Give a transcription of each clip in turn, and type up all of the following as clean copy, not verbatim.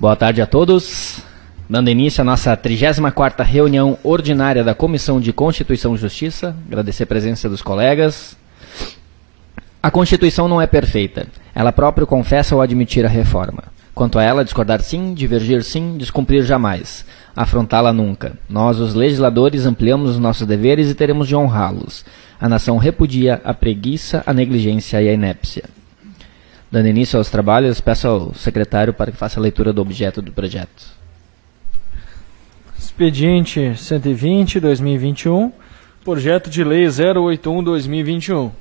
Boa tarde a todos. Dando início à nossa 34ª reunião ordinária da Comissão de Constituição e Justiça. Agradecer a presença dos colegas. A Constituição não é perfeita. Ela própria confessa ao admitir a reforma. Quanto a ela, discordar sim, divergir sim, descumprir jamais. Afrontá-la nunca. Nós, os legisladores, ampliamos os nossos deveres e teremos de honrá-los. A nação repudia a preguiça, a negligência e a inépcia. Dando início aos trabalhos, peço ao secretário para que faça a leitura do objeto do projeto. Expediente 120/2021, projeto de lei 081/2021,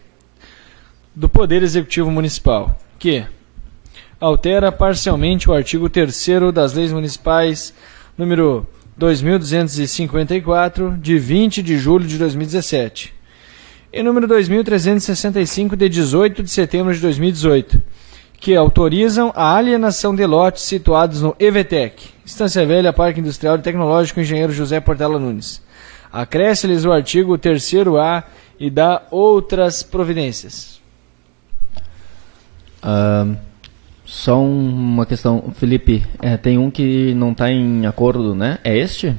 do Poder Executivo Municipal, que altera parcialmente o artigo 3º das Leis Municipais número 2254, de 20 de julho de 2017, e número 2365, de 18 de setembro de 2018, que autorizam a alienação de lotes situados no EVTEC, Estância Velha, Parque Industrial e Tecnológico Engenheiro José Portela Nunes. Acresce-lhes o artigo 3º-A e dá outras providências. Só uma questão, Felipe, tem um que não está em acordo, né? É este?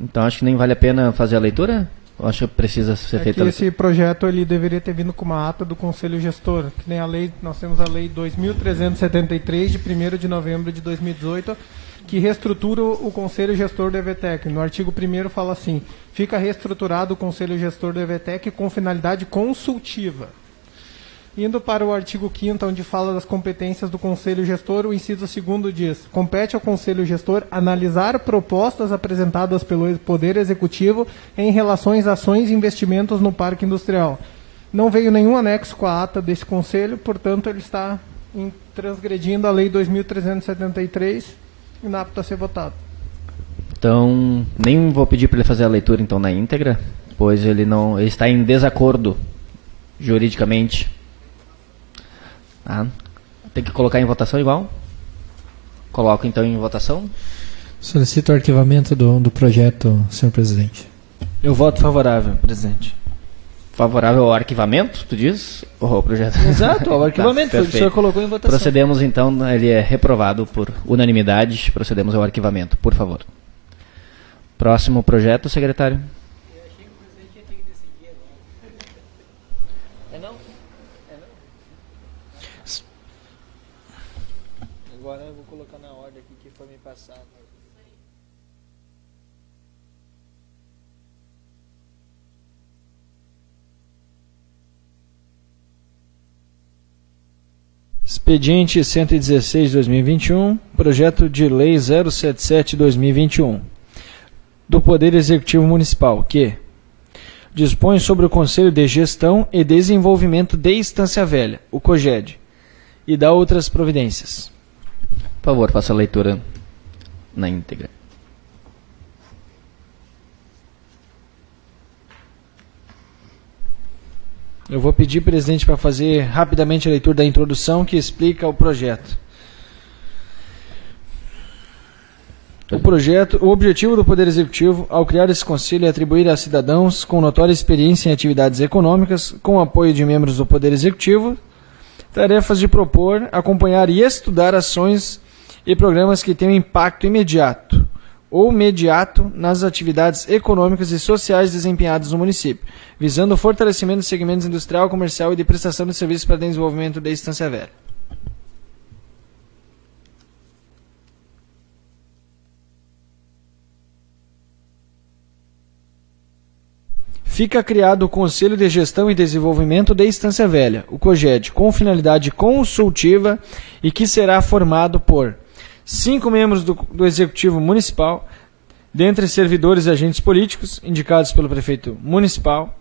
Então acho que nem vale a pena fazer a leitura? Eu acho que precisa ser feita a leitura. Esse projeto ele deveria ter vindo com uma ata do Conselho Gestor, que nem a lei, nós temos a lei 2.373, de 1º de novembro de 2018, que reestrutura o Conselho Gestor do EVTEC. No artigo 1º fala assim: fica reestruturado o Conselho Gestor do EVTEC com finalidade consultiva. Indo para o artigo 5º, onde fala das competências do Conselho Gestor, o inciso 2º diz: compete ao Conselho Gestor analisar propostas apresentadas pelo Poder Executivo em relação às ações e investimentos no Parque Industrial. Não veio nenhum anexo com a ata desse Conselho, portanto, ele está transgredindo a Lei 2.373 e inapto a ser votado. Então, nem vou pedir para ele fazer a leitura então na íntegra, pois ele está em desacordo juridicamente. Tem que colocar em votação igual? Coloco então em votação. Solicito o arquivamento do projeto, senhor presidente. Eu voto favorável, presidente. Favorável ao arquivamento, tu diz? Ou ao projeto? Exato, ao arquivamento, Tá, o senhor colocou em votação. Procedemos então, ele é reprovado por unanimidade, procedemos ao arquivamento, por favor. Próximo projeto, secretário. Agora eu vou colocar na ordem aqui que foi me passado. Expediente 116/2021, projeto de lei 077/2021, do Poder Executivo Municipal, que dispõe sobre o Conselho de Gestão e Desenvolvimento de Estância Velha, o COGED, e dá outras providências. Por favor, faça a leitura na íntegra. Eu vou pedir, presidente, para fazer rapidamente a leitura da introdução que explica o projeto. O objetivo do Poder Executivo, ao criar esse conselho, é atribuir a cidadãos com notória experiência em atividades econômicas, com apoio de membros do Poder Executivo, tarefas de propor, acompanhar e estudar ações e programas que tenham impacto imediato ou mediato nas atividades econômicas e sociais desempenhadas no município, visando o fortalecimento dos segmentos industrial, comercial e de prestação de serviços para desenvolvimento da Estância Velha. Fica criado o Conselho de Gestão e Desenvolvimento da Estância Velha, o COGED, com finalidade consultiva e que será formado por 5 membros do Executivo Municipal, dentre servidores e agentes políticos, indicados pelo Prefeito Municipal,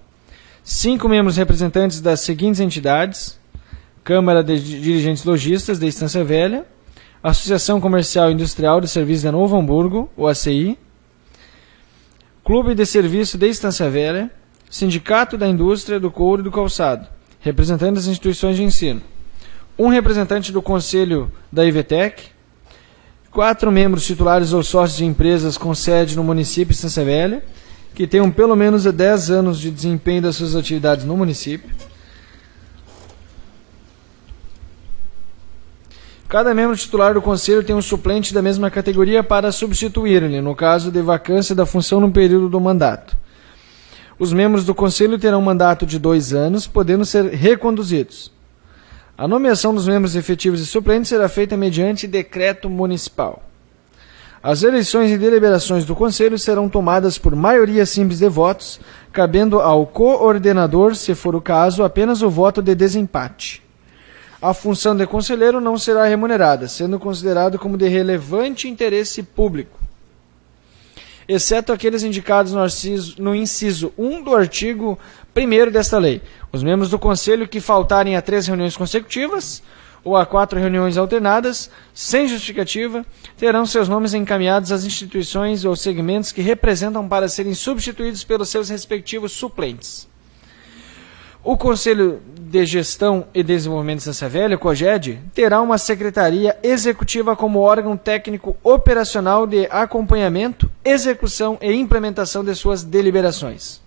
5 membros representantes das seguintes entidades: Câmara de Dirigentes Lojistas da Estância Velha, Associação Comercial e Industrial de Serviços de Novo Hamburgo, o ACI, Clube de Serviço de Estância Velha, Sindicato da Indústria do Couro e do Calçado, representantes das instituições de ensino, um representante do Conselho da IVTEC, 4 membros titulares ou sócios de empresas com sede no município de Estância Velha, que tenham pelo menos 10 anos de desempenho das suas atividades no município, Cada membro titular do Conselho tem um suplente da mesma categoria para substituir-lhe, no caso de vacância da função no período do mandato. Os membros do Conselho terão mandato de 2 anos, podendo ser reconduzidos. A nomeação dos membros efetivos e suplentes será feita mediante decreto municipal. As eleições e deliberações do Conselho serão tomadas por maioria simples de votos, cabendo ao coordenador, se for o caso, apenas o voto de desempate. A função de conselheiro não será remunerada, sendo considerado como de relevante interesse público, exceto aqueles indicados no inciso 1 do artigo 1º desta lei. Os membros do Conselho que faltarem a 3 reuniões consecutivas ou a 4 reuniões alternadas, sem justificativa, terão seus nomes encaminhados às instituições ou segmentos que representam para serem substituídos pelos seus respectivos suplentes. O Conselho de Gestão e Desenvolvimento de Estância Velha, o COGED, terá uma secretaria executiva como órgão técnico operacional de acompanhamento, execução e implementação de suas deliberações.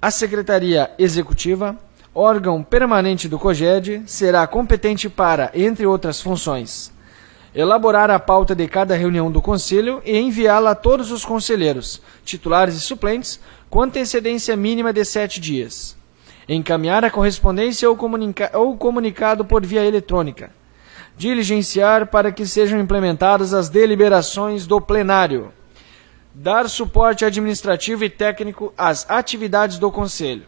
A secretaria executiva, órgão permanente do COGED, será competente para, entre outras funções, elaborar a pauta de cada reunião do Conselho e enviá-la a todos os conselheiros, titulares e suplentes, com antecedência mínima de 7 dias. Encaminhar a correspondência ou comunicado por via eletrônica. Diligenciar para que sejam implementadas as deliberações do plenário. Dar suporte administrativo e técnico às atividades do Conselho.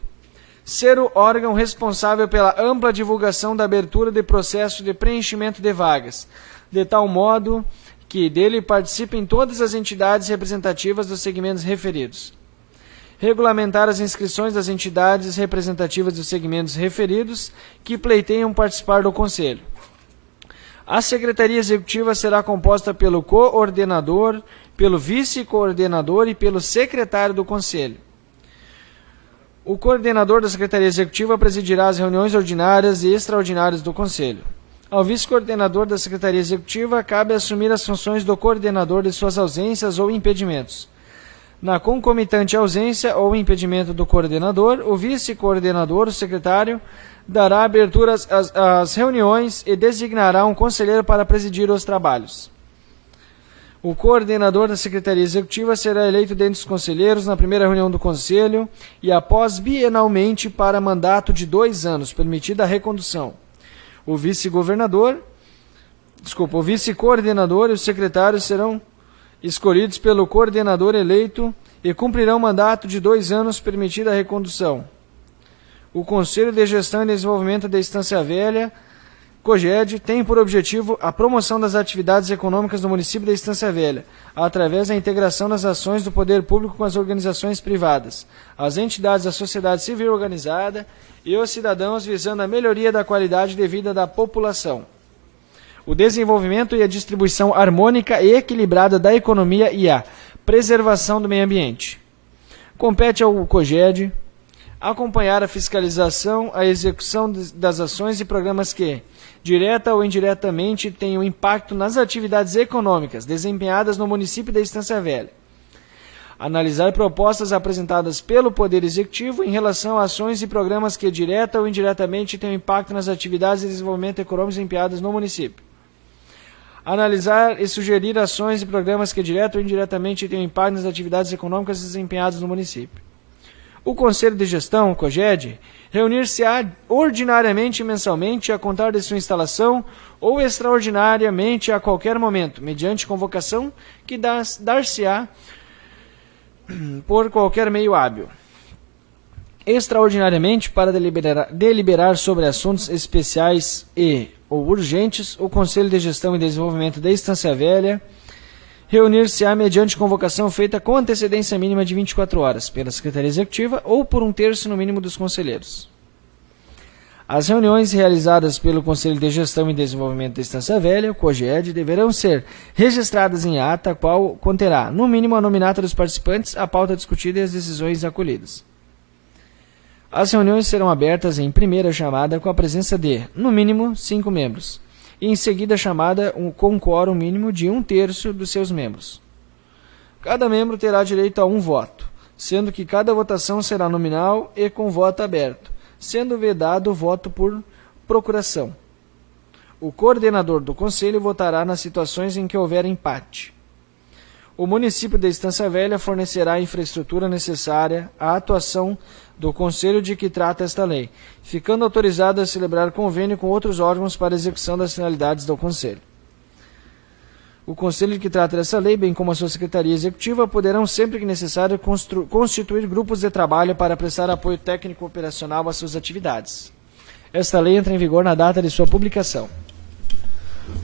Ser o órgão responsável pela ampla divulgação da abertura de processo de preenchimento de vagas, de tal modo que dele participem todas as entidades representativas dos segmentos referidos. Regulamentar as inscrições das entidades representativas dos segmentos referidos que pleiteiam participar do Conselho. A Secretaria Executiva será composta pelo coordenador, pelo vice-coordenador e pelo secretário do Conselho. O coordenador da Secretaria Executiva presidirá as reuniões ordinárias e extraordinárias do Conselho. Ao vice-coordenador da Secretaria Executiva cabe assumir as funções do coordenador de suas ausências ou impedimentos. Na concomitante ausência ou impedimento do coordenador, o vice-coordenador, o secretário, dará abertura às reuniões e designará um conselheiro para presidir os trabalhos. O coordenador da Secretaria Executiva será eleito dentre os conselheiros na primeira reunião do Conselho e após bienalmente para mandato de 2 anos, permitida a recondução. O vice-coordenador e o secretário serão escolhidos pelo coordenador eleito e cumprirão mandato de 2 anos, permitida a recondução. O Conselho de Gestão e Desenvolvimento da Estância Velha, COGED, tem por objetivo a promoção das atividades econômicas do município da Estância Velha, através da integração das ações do poder público com as organizações privadas, as entidades da sociedade civil organizada e os cidadãos, visando a melhoria da qualidade de vida da população, o desenvolvimento e a distribuição harmônica e equilibrada da economia e a preservação do meio ambiente. Compete ao COGED acompanhar a fiscalização, a execução das ações e programas que, direta ou indiretamente, tenham impacto nas atividades econômicas desempenhadas no município da Estância Velha. Analisar propostas apresentadas pelo Poder Executivo em relação a ações e programas que, direta ou indiretamente, tenham impacto nas atividades de desenvolvimento econômico desempenhadas no município. Analisar e sugerir ações e programas que, direta ou indiretamente, tenham impacto nas atividades econômicas desempenhadas no município. O Conselho de Gestão, o COGED, reunir-se-á ordinariamente e mensalmente a contar de sua instalação ou extraordinariamente a qualquer momento, mediante convocação que dar-se-á por qualquer meio hábil. Extraordinariamente, para deliberar sobre assuntos especiais ou urgentes, o Conselho de Gestão e Desenvolvimento da Estância Velha reunir-se-á mediante convocação feita com antecedência mínima de 24 horas pela Secretaria Executiva ou por 1/3 no mínimo dos conselheiros. As reuniões realizadas pelo Conselho de Gestão e Desenvolvimento da Estância Velha, o COGED, deverão ser registradas em ata, a qual conterá, no mínimo, a nominata dos participantes, a pauta discutida e as decisões acolhidas. As reuniões serão abertas em primeira chamada com a presença de, no mínimo, 5 membros, e em seguida chamada com quórum mínimo de 1/3 dos seus membros. Cada membro terá direito a 1 voto, sendo que cada votação será nominal e com voto aberto, sendo vedado o voto por procuração. O coordenador do Conselho votará nas situações em que houver empate. O município da Estância Velha fornecerá a infraestrutura necessária à atuação do Conselho de que trata esta lei, ficando autorizado a celebrar convênio com outros órgãos para execução das finalidades do Conselho. O Conselho de que trata dessa lei, bem como a sua Secretaria Executiva, poderão, sempre que necessário, constituir grupos de trabalho para prestar apoio técnico operacional às suas atividades. Esta lei entra em vigor na data de sua publicação.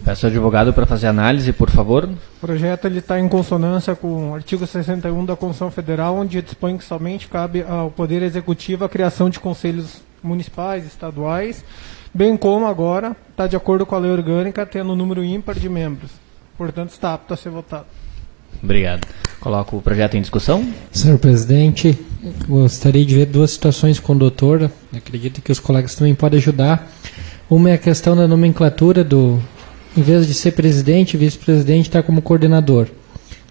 Peço ao advogado para fazer análise, por favor. O projeto está em consonância com o artigo 61 da Constituição Federal, onde dispõe que somente cabe ao Poder Executivo a criação de conselhos municipais, estaduais, bem como agora está de acordo com a lei orgânica, tendo um número ímpar de membros. Portanto, está apto a ser votado. Obrigado. Coloco o projeto em discussão. Senhor presidente, gostaria de ver duas situações com o doutor. Acredito que os colegas também podem ajudar. Uma é a questão da nomenclatura do... Em vez de ser presidente, vice-presidente está como coordenador.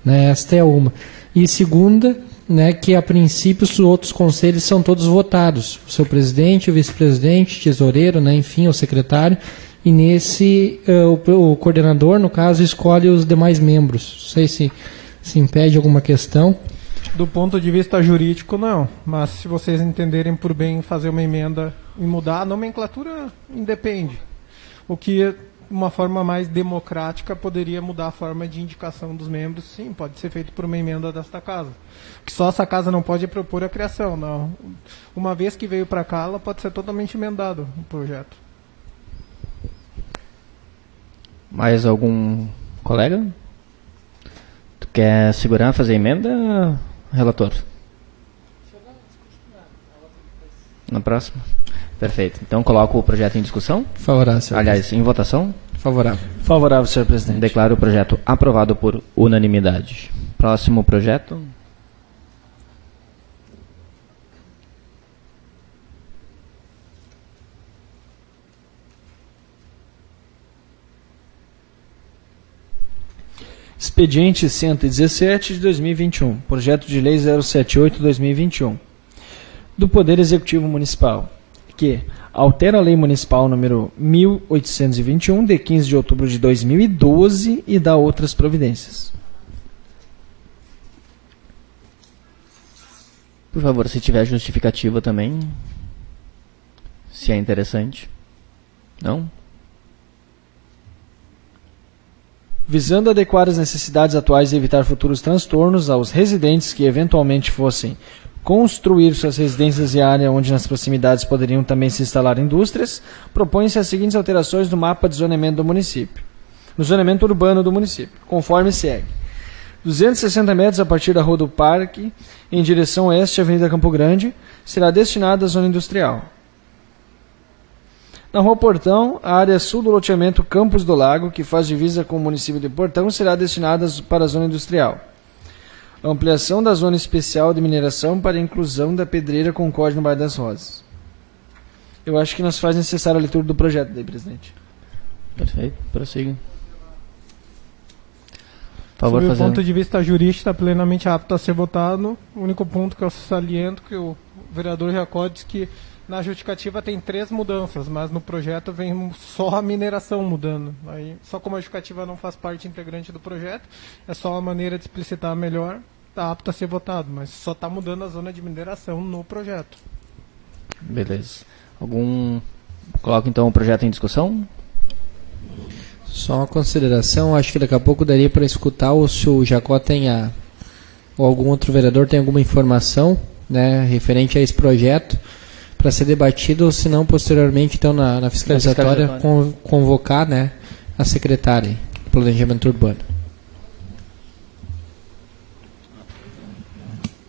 Né? Esta é uma. E segunda, né, que a princípio os outros conselhos são todos votados. O seu presidente, o vice-presidente, tesoureiro, né, enfim, o secretário. E nesse, o coordenador, no caso, escolhe os demais membros. Não sei se impede alguma questão. Do ponto de vista jurídico, não. Mas se vocês entenderem por bem fazer uma emenda e mudar, a nomenclatura independe. O que, uma forma mais democrática, poderia mudar a forma de indicação dos membros, sim, pode ser feito por uma emenda desta casa. Que só essa casa não pode propor a criação, não. Uma vez que veio para cá, ela pode ser totalmente emendado o projeto. Mais algum colega? Tu quer segurar, fazer emenda, relator? Na próxima? Perfeito. Então coloco o projeto em discussão. Favorável, senhor. Aliás, em votação. Favorável. Favorável, senhor presidente. Declaro o projeto aprovado por unanimidade. Próximo projeto. Expediente 117 de 2021, projeto de lei 078 de 2021, do Poder Executivo Municipal, que altera a Lei Municipal número 1821, de 15 de outubro de 2012, e dá outras providências. Por favor, se tiver justificativa também, se é interessante. Não? Visando adequar as necessidades atuais e evitar futuros transtornos aos residentes que eventualmente fossem construir suas residências em área onde nas proximidades poderiam também se instalar indústrias, propõe-se as seguintes alterações no mapa de zoneamento do município, no zoneamento urbano do município, conforme segue: 260 metros a partir da Rua do Parque, em direção oeste, Avenida Campo Grande, será destinada à zona industrial. Na Rua Portão, a área sul do loteamento Campos do Lago, que faz divisa com o município de Portão, será destinada para a zona industrial. Ampliação da zona especial de mineração para a inclusão da pedreira Concorde no Bairro das Rosas. Eu acho que nos faz necessária a leitura do projeto, daí, presidente. Perfeito, prossiga. Por favor, Sob o ponto de vista jurídico, está plenamente apto a ser votado. O único ponto que eu saliento que o vereador Jacó disse que na justificativa tem 3 mudanças, mas no projeto vem só a mineração mudando. Aí, só como a justificativa não faz parte integrante do projeto, é só uma maneira de explicitar melhor, está apto a ser votado, mas só está mudando a zona de mineração no projeto. Beleza. Coloco então o projeto em discussão. Só uma consideração, acho que daqui a pouco daria para escutar ou se o Jacó tenha, ou algum outro vereador tem alguma informação, né, referente a esse projeto, para ser debatido, ou se não, posteriormente, então, na fiscalizatória, convocar, né, a secretária do Planejamento Urbano.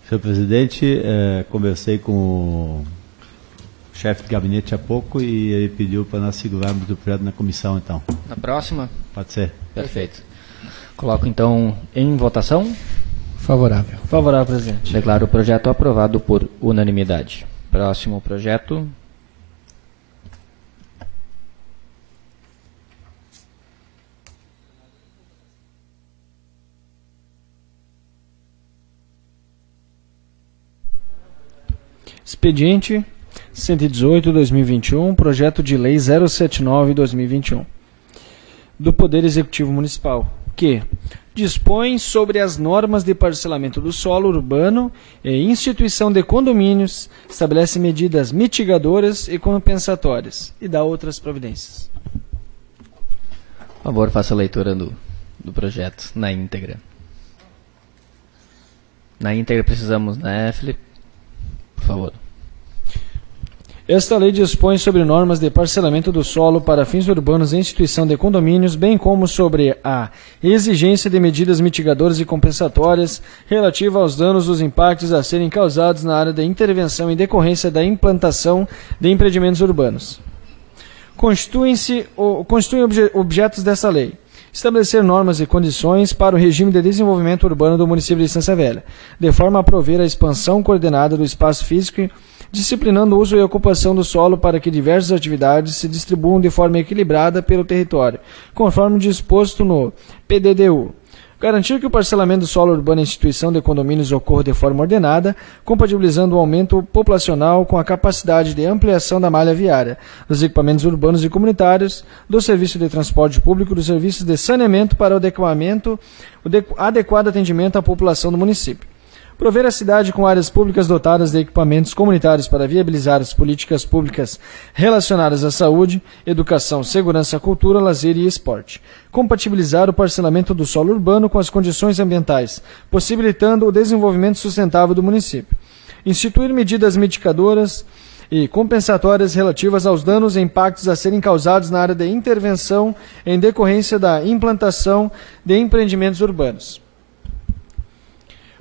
Senhor presidente, conversei com o chefe de gabinete há pouco e ele pediu para nós segurarmos o projeto na comissão, então. Na próxima? Pode ser. Perfeito. Coloco então em votação. Favorável. Favorável, presidente. Declaro o projeto aprovado por unanimidade. Próximo projeto. Expediente 118/2021, projeto de lei 079/2021, do Poder Executivo Municipal, que dispõe sobre as normas de parcelamento do solo urbano e instituição de condomínios, estabelece medidas mitigadoras e compensatórias e dá outras providências. Por favor, faça a leitura do projeto na íntegra. Na íntegra precisamos, né, Felipe? Por favor. Esta lei dispõe sobre normas de parcelamento do solo para fins urbanos e instituição de condomínios, bem como sobre a exigência de medidas mitigadoras e compensatórias relativa aos danos dos impactos a serem causados na área de intervenção em decorrência da implantação de empreendimentos urbanos. Constituem objetos dessa lei: estabelecer normas e condições para o regime de desenvolvimento urbano do município de Estância Velha, de forma a prover a expansão coordenada do espaço físico, disciplinando o uso e ocupação do solo para que diversas atividades se distribuam de forma equilibrada pelo território, conforme disposto no PDDU. Garantir que o parcelamento do solo urbano e instituição de condomínios ocorra de forma ordenada, compatibilizando o aumento populacional com a capacidade de ampliação da malha viária, dos equipamentos urbanos e comunitários, do serviço de transporte público, dos serviços de saneamento para o adequado atendimento à população do município. Prover a cidade com áreas públicas dotadas de equipamentos comunitários para viabilizar as políticas públicas relacionadas à saúde, educação, segurança, cultura, lazer e esporte. Compatibilizar o parcelamento do solo urbano com as condições ambientais, possibilitando o desenvolvimento sustentável do município. Instituir medidas mitigadoras e compensatórias relativas aos danos e impactos a serem causados na área de intervenção em decorrência da implantação de empreendimentos urbanos.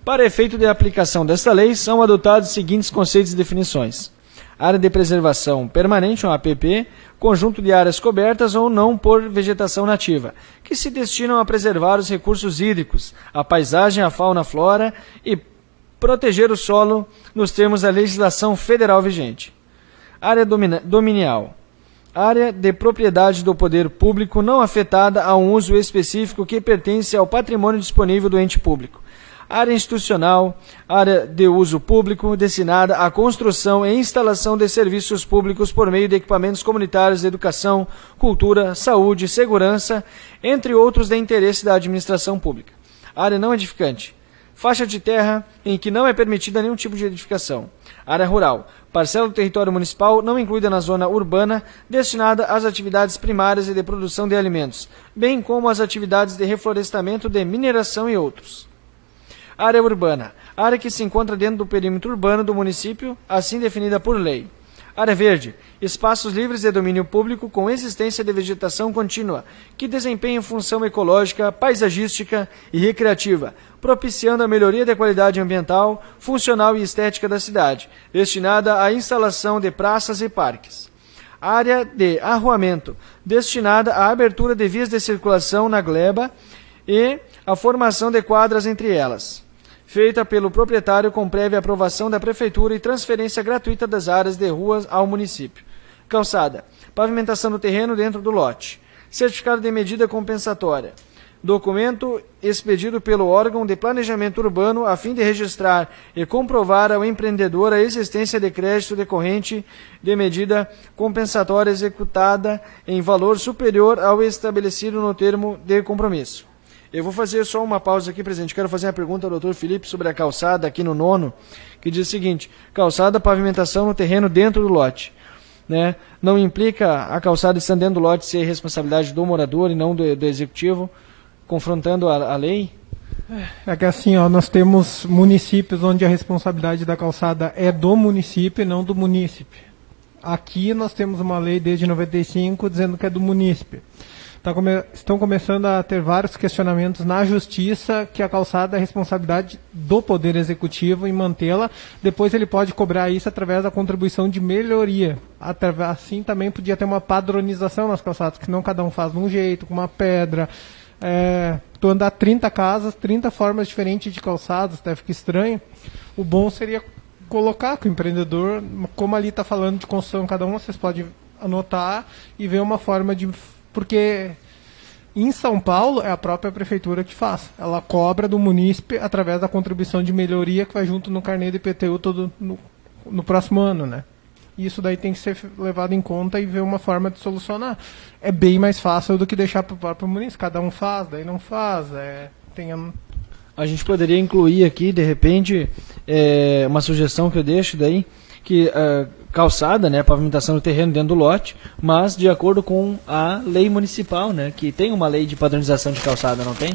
Para efeito de aplicação desta lei, são adotados os seguintes conceitos e definições: área de preservação permanente, um APP, conjunto de áreas cobertas ou não por vegetação nativa, que se destinam a preservar os recursos hídricos, a paisagem, a fauna, a flora e proteger o solo nos termos da legislação federal vigente. Área dominial, área de propriedade do poder público não afetada a um uso específico que pertence ao patrimônio disponível do ente público. Área institucional, área de uso público, destinada à construção e instalação de serviços públicos por meio de equipamentos comunitários de educação, cultura, saúde, segurança, entre outros de interesse da administração pública. Área não edificante, faixa de terra em que não é permitida nenhum tipo de edificação. Área rural, parcela do território municipal não incluída na zona urbana, destinada às atividades primárias e de produção de alimentos, bem como às atividades de reflorestamento, de mineração e outros. Área urbana, área que se encontra dentro do perímetro urbano do município, assim definida por lei. Área verde, espaços livres de domínio público com existência de vegetação contínua, que desempenham função ecológica, paisagística e recreativa, propiciando a melhoria da qualidade ambiental, funcional e estética da cidade, destinada à instalação de praças e parques. Área de arruamento, destinada à abertura de vias de circulação na gleba e a formação de quadras entre elas, feita pelo proprietário com prévia aprovação da Prefeitura e transferência gratuita das áreas de ruas ao município. Calçada, pavimentação do terreno dentro do lote. Certificado de medida compensatória. Documento expedido pelo órgão de planejamento urbano a fim de registrar e comprovar ao empreendedor a existência de crédito decorrente de medida compensatória executada em valor superior ao estabelecido no termo de compromisso. Eu vou fazer só uma pausa aqui, presidente. Quero fazer uma pergunta ao doutor Felipe sobre a calçada aqui no 9º, que diz o seguinte: calçada, pavimentação no terreno dentro do lote. Né? Não implica a calçada estando dentro do lote ser responsabilidade do morador e não do executivo, confrontando a lei? É que assim, ó, nós temos municípios onde a responsabilidade da calçada é do município e não do munícipe. Aqui nós temos uma lei desde 95 dizendo que é do munícipe. Estão começando a ter vários questionamentos na justiça que a calçada é responsabilidade do Poder Executivo em mantê-la. Depois ele pode cobrar isso através da contribuição de melhoria. Assim também podia ter uma padronização nas calçadas, que não cada um faz de um jeito, com uma pedra. Tu andar 30 casas, 30 formas diferentes de calçadas, até fica estranho. O bom seria colocar que o empreendedor, como ali está falando de construção cada um, vocês podem anotar e ver uma forma de... Porque em São Paulo é a própria prefeitura que faz. Ela cobra do munícipe através da contribuição de melhoria que vai junto no carnê de IPTU todo no próximo ano, né? E isso daí tem que ser levado em conta e ver uma forma de solucionar. É bem mais fácil do que deixar para o próprio município. Cada um faz, daí não faz. A gente poderia incluir aqui, de repente, uma sugestão que eu deixo daí, que calçada, né, pavimentação do terreno dentro do lote, mas de acordo com a lei municipal, né, que tem uma lei de padronização de calçada, não tem?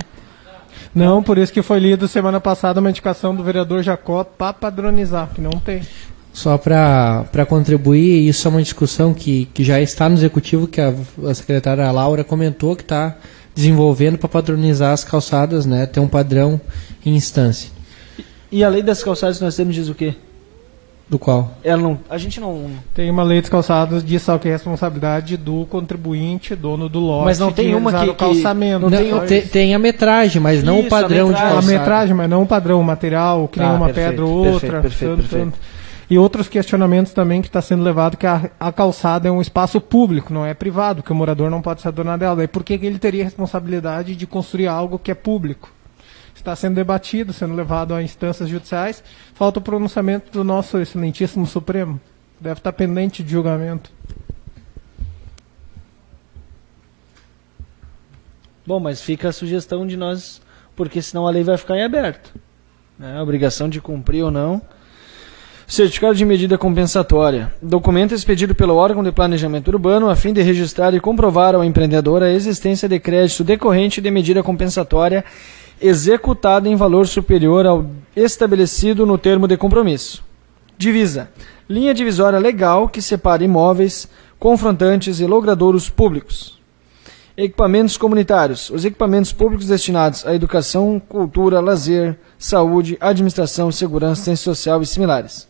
Não, por isso que foi lido semana passada uma indicação do vereador Jacó para padronizar, que não tem. Só para contribuir, isso é uma discussão que já está no executivo, que a secretária Laura comentou, que está desenvolvendo para padronizar as calçadas, né, ter um padrão em instância. E a lei das calçadas que nós temos diz o quê? Do qual? A gente não... Tem uma lei dos calçados diz só que é responsabilidade do contribuinte, dono do lote. Mas não tem uma que... o calçamento. Tem a metragem, mas não o padrão de calçada. A metragem, mas não o padrão, o material, que nem uma pedra ou outra. Perfeito. E outros questionamentos também que está sendo levado, que a calçada é um espaço público, não é privado, que o morador não pode se adonar dela. E por que ele teria responsabilidade de construir algo que é público? Está sendo debatido, sendo levado a instâncias judiciais. Falta o pronunciamento do nosso excelentíssimo Supremo. Deve estar pendente de julgamento. Bom, mas fica a sugestão de nós, porque senão a lei vai ficar em aberto. A obrigação de cumprir ou não. Certificado de medida compensatória. Documento expedido pelo órgão de planejamento urbano a fim de registrar e comprovar ao empreendedor a existência de crédito decorrente de medida compensatória executada em valor superior ao estabelecido no termo de compromisso. Divisa. Linha divisória legal que separa imóveis, confrontantes e logradouros públicos. Equipamentos comunitários. Os equipamentos públicos destinados à educação, cultura, lazer, saúde, administração, segurança, assistência social e similares.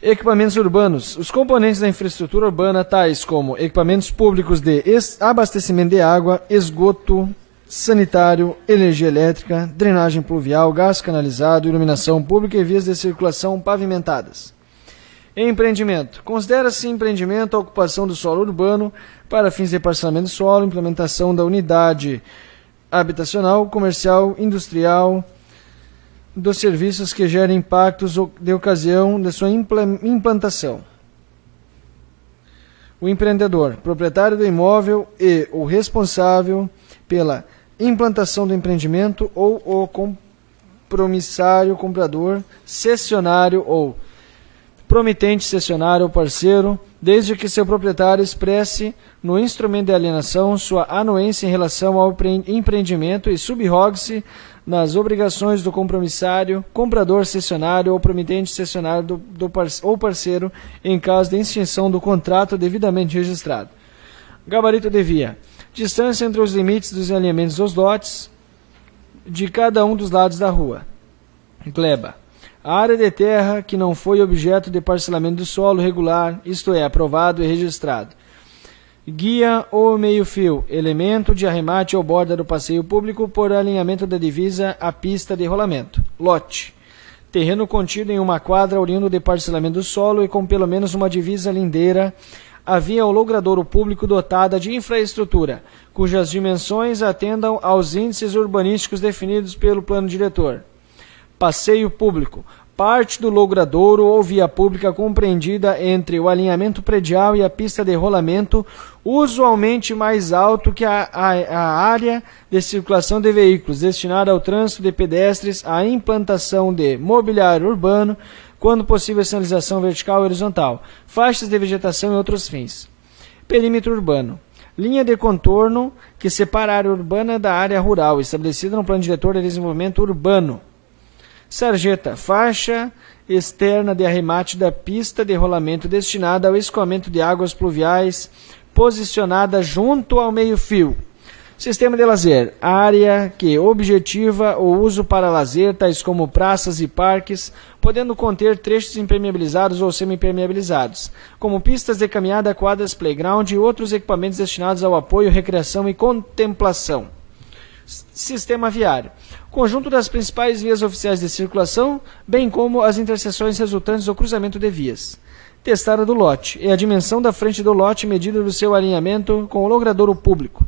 Equipamentos urbanos. Os componentes da infraestrutura urbana, tais como equipamentos públicos de abastecimento de água, esgoto sanitário, energia elétrica, drenagem pluvial, gás canalizado, iluminação pública e vias de circulação pavimentadas. Empreendimento. Considera-se empreendimento a ocupação do solo urbano para fins de parcelamento do solo, implementação da unidade habitacional, comercial, industrial, dos serviços que gerem impactos de ocasião de sua implantação. O empreendedor, proprietário do imóvel e o responsável pela implantação do empreendimento ou o compromissário, comprador, cessionário ou promitente, cessionário ou parceiro, desde que seu proprietário expresse no instrumento de alienação sua anuência em relação ao empreendimento e subrogue-se nas obrigações do compromissário, comprador, cessionário ou promitente, cessionário ou parceiro em caso de extinção do contrato devidamente registrado. Gabarito de via. Distância entre os limites dos alinhamentos dos lotes de cada um dos lados da rua. Gleba. A área de terra que não foi objeto de parcelamento do solo regular, isto é, aprovado e registrado. Guia ou meio-fio, elemento de arremate ou borda do passeio público por alinhamento da divisa à pista de rolamento. Lote. Terreno contido em uma quadra oriundo de parcelamento do solo e com pelo menos uma divisa lindeira a via ou logradouro público dotada de infraestrutura, cujas dimensões atendam aos índices urbanísticos definidos pelo plano diretor. Passeio público. Parte do logradouro ou via pública compreendida entre o alinhamento predial e a pista de rolamento, usualmente mais alto que a área de circulação de veículos, destinada ao trânsito de pedestres, à implantação de mobiliário urbano, quando possível sinalização vertical e horizontal, faixas de vegetação e outros fins. Perímetro urbano. Linha de contorno que separa a área urbana da área rural, estabelecida no Plano Diretor de Desenvolvimento Urbano. Sarjeta, faixa externa de arremate da pista de rolamento destinada ao escoamento de águas pluviais, posicionada junto ao meio-fio. Sistema de lazer, área que objetiva o uso para lazer, tais como praças e parques, podendo conter trechos impermeabilizados ou semi-impermeabilizados, como pistas de caminhada, quadras, playground e outros equipamentos destinados ao apoio, recreação e contemplação. Sistema viário. Conjunto das principais vias oficiais de circulação, bem como as interseções resultantes do cruzamento de vias. Testada do lote. É a dimensão da frente do lote medida do seu alinhamento com o logradouro público.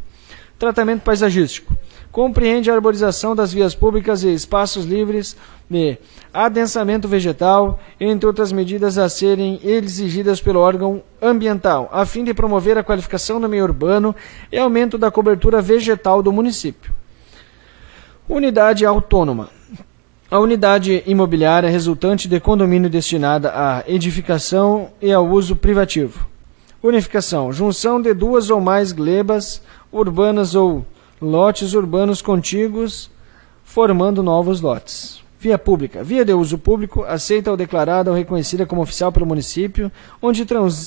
Tratamento paisagístico. Compreende a arborização das vias públicas e espaços livres de adensamento vegetal, entre outras medidas a serem exigidas pelo órgão ambiental, a fim de promover a qualificação do meio urbano e aumento da cobertura vegetal do município. Unidade autônoma. A unidade imobiliária resultante de condomínio destinada à edificação e ao uso privativo. Unificação. Junção de duas ou mais glebas urbanas ou lotes urbanos contíguos, formando novos lotes. Via pública. Via de uso público, aceita ou declarada ou reconhecida como oficial pelo município, onde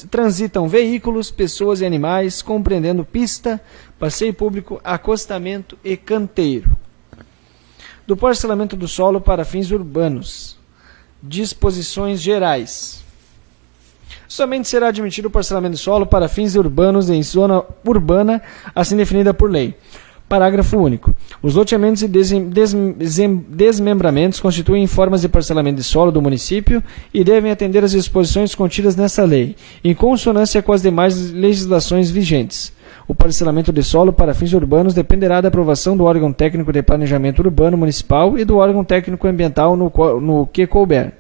transitam veículos, pessoas e animais, compreendendo pista, passeio público, acostamento e canteiro. Do parcelamento do solo para fins urbanos. Disposições gerais. Somente será admitido o parcelamento do solo para fins urbanos em zona urbana, assim definida por lei. Parágrafo único. Os loteamentos e desmembramentos constituem formas de parcelamento de solo do município e devem atender às disposições contidas nessa lei, em consonância com as demais legislações vigentes. O parcelamento de solo para fins urbanos dependerá da aprovação do órgão técnico de planejamento urbano municipal e do órgão técnico ambiental no que couber.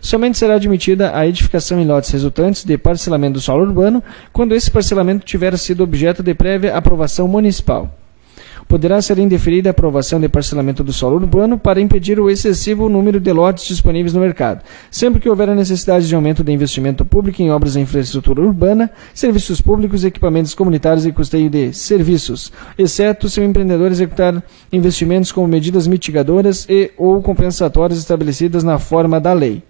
Somente será admitida a edificação em lotes resultantes de parcelamento do solo urbano quando esse parcelamento tiver sido objeto de prévia aprovação municipal. Poderá ser indeferida a aprovação de parcelamento do solo urbano para impedir o excessivo número de lotes disponíveis no mercado, sempre que houver a necessidade de aumento de investimento público em obras de infraestrutura urbana, serviços públicos, equipamentos comunitários e custeio de serviços, exceto se o empreendedor executar investimentos como medidas mitigadoras e ou compensatórias estabelecidas na forma da lei.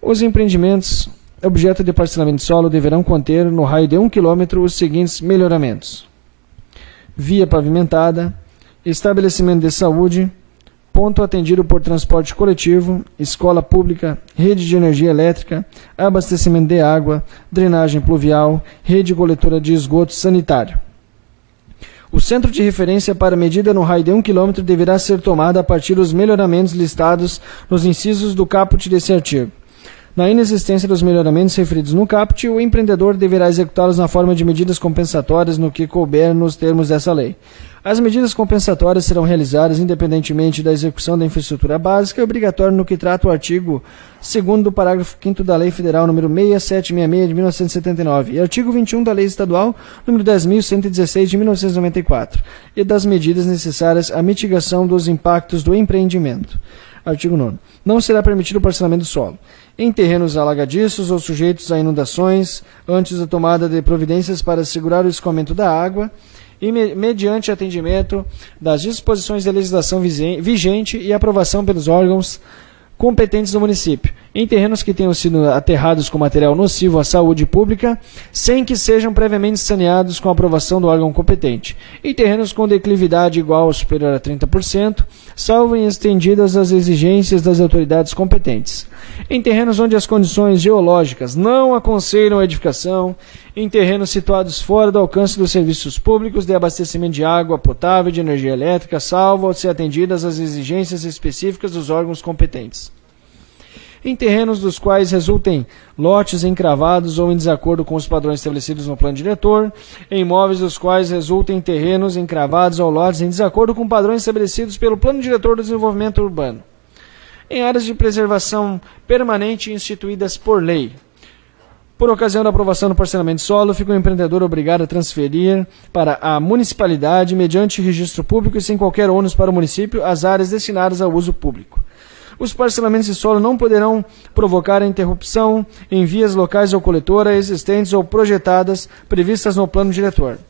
Os empreendimentos objeto de parcelamento de solo deverão conter, no raio de 1 km, os seguintes melhoramentos: via pavimentada, estabelecimento de saúde, ponto atendido por transporte coletivo, escola pública, rede de energia elétrica, abastecimento de água, drenagem pluvial, rede coletora de esgoto sanitário. O centro de referência para medida no raio de 1 km deverá ser tomado a partir dos melhoramentos listados nos incisos do caput desse artigo. Na inexistência dos melhoramentos referidos no caput, o empreendedor deverá executá-los na forma de medidas compensatórias no que couber nos termos dessa lei. As medidas compensatórias serão realizadas independentemente da execução da infraestrutura básica, é obrigatório no que trata o artigo 2º do parágrafo 5º da Lei Federal nº 6766 de 1979 e artigo 21 da Lei Estadual nº 10.116 de 1994 e das medidas necessárias à mitigação dos impactos do empreendimento. Artigo 9º. Não será permitido o parcelamento do solo em terrenos alagadiços ou sujeitos a inundações antes da tomada de providências para assegurar o escoamento da água e mediante atendimento das disposições da legislação vigente e aprovação pelos órgãos competentes do município, em terrenos que tenham sido aterrados com material nocivo à saúde pública, sem que sejam previamente saneados com a aprovação do órgão competente, em terrenos com declividade igual ou superior a 30%, salvo em estendidas as exigências das autoridades competentes, em terrenos onde as condições geológicas não aconselham a edificação, em terrenos situados fora do alcance dos serviços públicos de abastecimento de água potável e de energia elétrica, salvo ao ser atendidas as exigências específicas dos órgãos competentes. Em terrenos dos quais resultem lotes encravados ou em desacordo com os padrões estabelecidos no plano diretor, em imóveis dos quais resultem terrenos encravados ou lotes em desacordo com padrões estabelecidos pelo plano diretor do desenvolvimento urbano, em áreas de preservação permanente instituídas por lei. Por ocasião da aprovação do parcelamento de solo, fica o empreendedor obrigado a transferir para a municipalidade, mediante registro público e sem qualquer ônus para o município, as áreas destinadas ao uso público. Os parcelamentos de solo não poderão provocar a interrupção em vias locais ou coletora existentes ou projetadas previstas no plano diretor.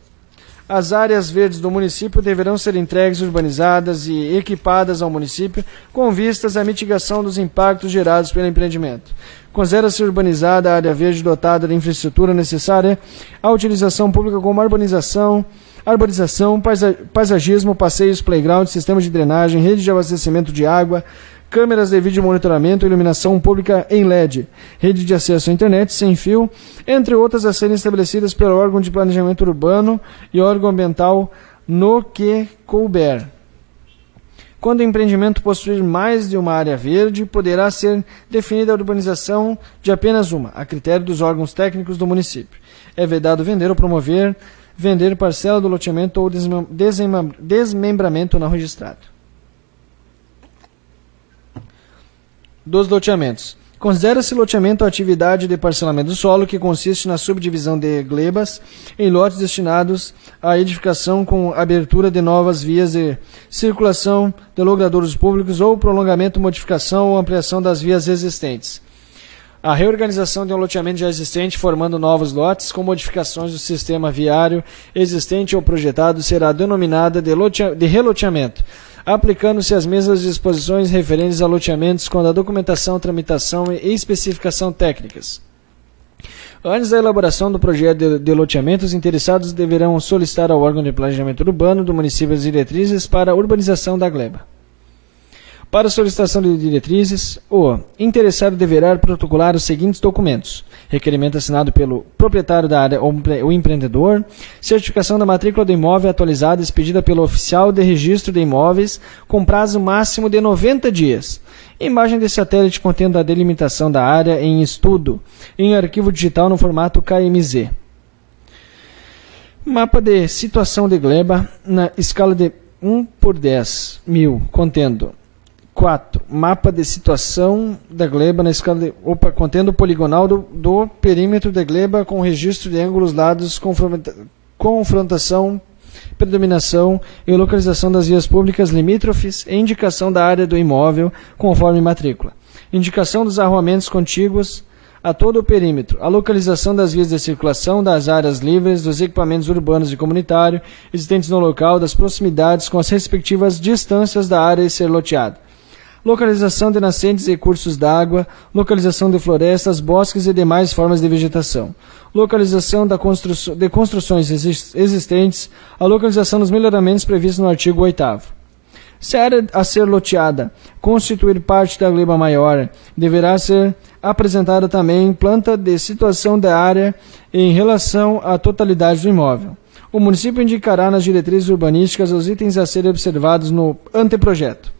As áreas verdes do município deverão ser entregues, urbanizadas e equipadas ao município com vistas à mitigação dos impactos gerados pelo empreendimento. Considera-se urbanizada a área verde dotada de infraestrutura necessária à utilização pública como arborização, paisagismo, passeios, playground, sistema de drenagem, rede de abastecimento de água, câmeras de vídeo monitoramento, iluminação pública em LED, rede de acesso à internet sem fio, entre outras a serem estabelecidas pelo órgão de planejamento urbano e órgão ambiental no que couber. Quando o empreendimento possuir mais de uma área verde, poderá ser definida a urbanização de apenas uma, a critério dos órgãos técnicos do município. É vedado vender ou promover, vender parcela do loteamento ou desmembramento não registrado. dos loteamentos. Considera-se loteamento a atividade de parcelamento do solo que consiste na subdivisão de glebas em lotes destinados à edificação com abertura de novas vias de circulação de logradouros públicos ou prolongamento, modificação ou ampliação das vias existentes. A reorganização de um loteamento já existente, formando novos lotes com modificações do sistema viário existente ou projetado, será denominada de reloteamento, aplicando-se as mesmas disposições referentes a loteamentos quando a documentação, tramitação e especificação técnicas. Antes da elaboração do projeto de loteamento, os interessados deverão solicitar ao órgão de planejamento urbano do município as diretrizes para a urbanização da gleba. Para a solicitação de diretrizes, o interessado deverá protocolar os seguintes documentos: requerimento assinado pelo proprietário da área ou o empreendedor, certificação da matrícula do imóvel atualizada expedida pelo oficial de registro de imóveis com prazo máximo de 90 dias, imagem de satélite contendo a delimitação da área em estudo, em arquivo digital no formato KMZ. Mapa de situação de gleba na escala de 1/10.000, contendo 4. Mapa de situação da gleba na escala de... contendo o poligonal do perímetro da gleba com registro de ângulos, lados, confrontação, predominação e localização das vias públicas limítrofes e indicação da área do imóvel conforme matrícula. Indicação dos arruamentos contíguos a todo o perímetro. A localização das vias de circulação, das áreas livres, dos equipamentos urbanos e comunitários existentes no local, das proximidades com as respectivas distâncias da área a ser loteada. Localização de nascentes e cursos d'água, localização de florestas, bosques e demais formas de vegetação, localização de construções existentes, a localização dos melhoramentos previstos no artigo 8º. Se a área a ser loteada constituir parte da gleba maior, deverá ser apresentada também planta de situação da área em relação à totalidade do imóvel. O município indicará nas diretrizes urbanísticas os itens a serem observados no anteprojeto.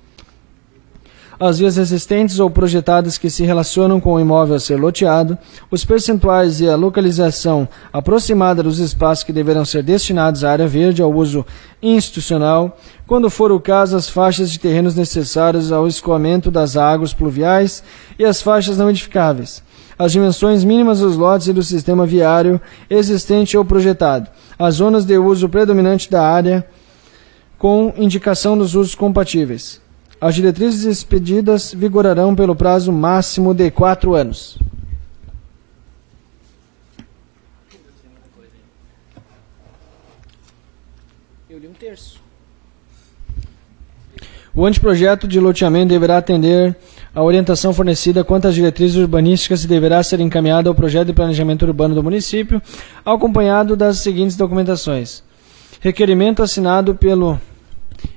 As vias existentes ou projetadas que se relacionam com o imóvel a ser loteado, os percentuais e a localização aproximada dos espaços que deverão ser destinados à área verde ao uso institucional, quando for o caso, as faixas de terrenos necessários ao escoamento das águas pluviais e as faixas não edificáveis, as dimensões mínimas dos lotes e do sistema viário existente ou projetado, as zonas de uso predominante da área, com indicação dos usos compatíveis. As diretrizes expedidas vigorarão pelo prazo máximo de 4 anos. Eu li um terço. O anteprojeto de loteamento deverá atender à orientação fornecida quanto às diretrizes urbanísticas e deverá ser encaminhado ao projeto de planejamento urbano do município, acompanhado das seguintes documentações: requerimento assinado pelo...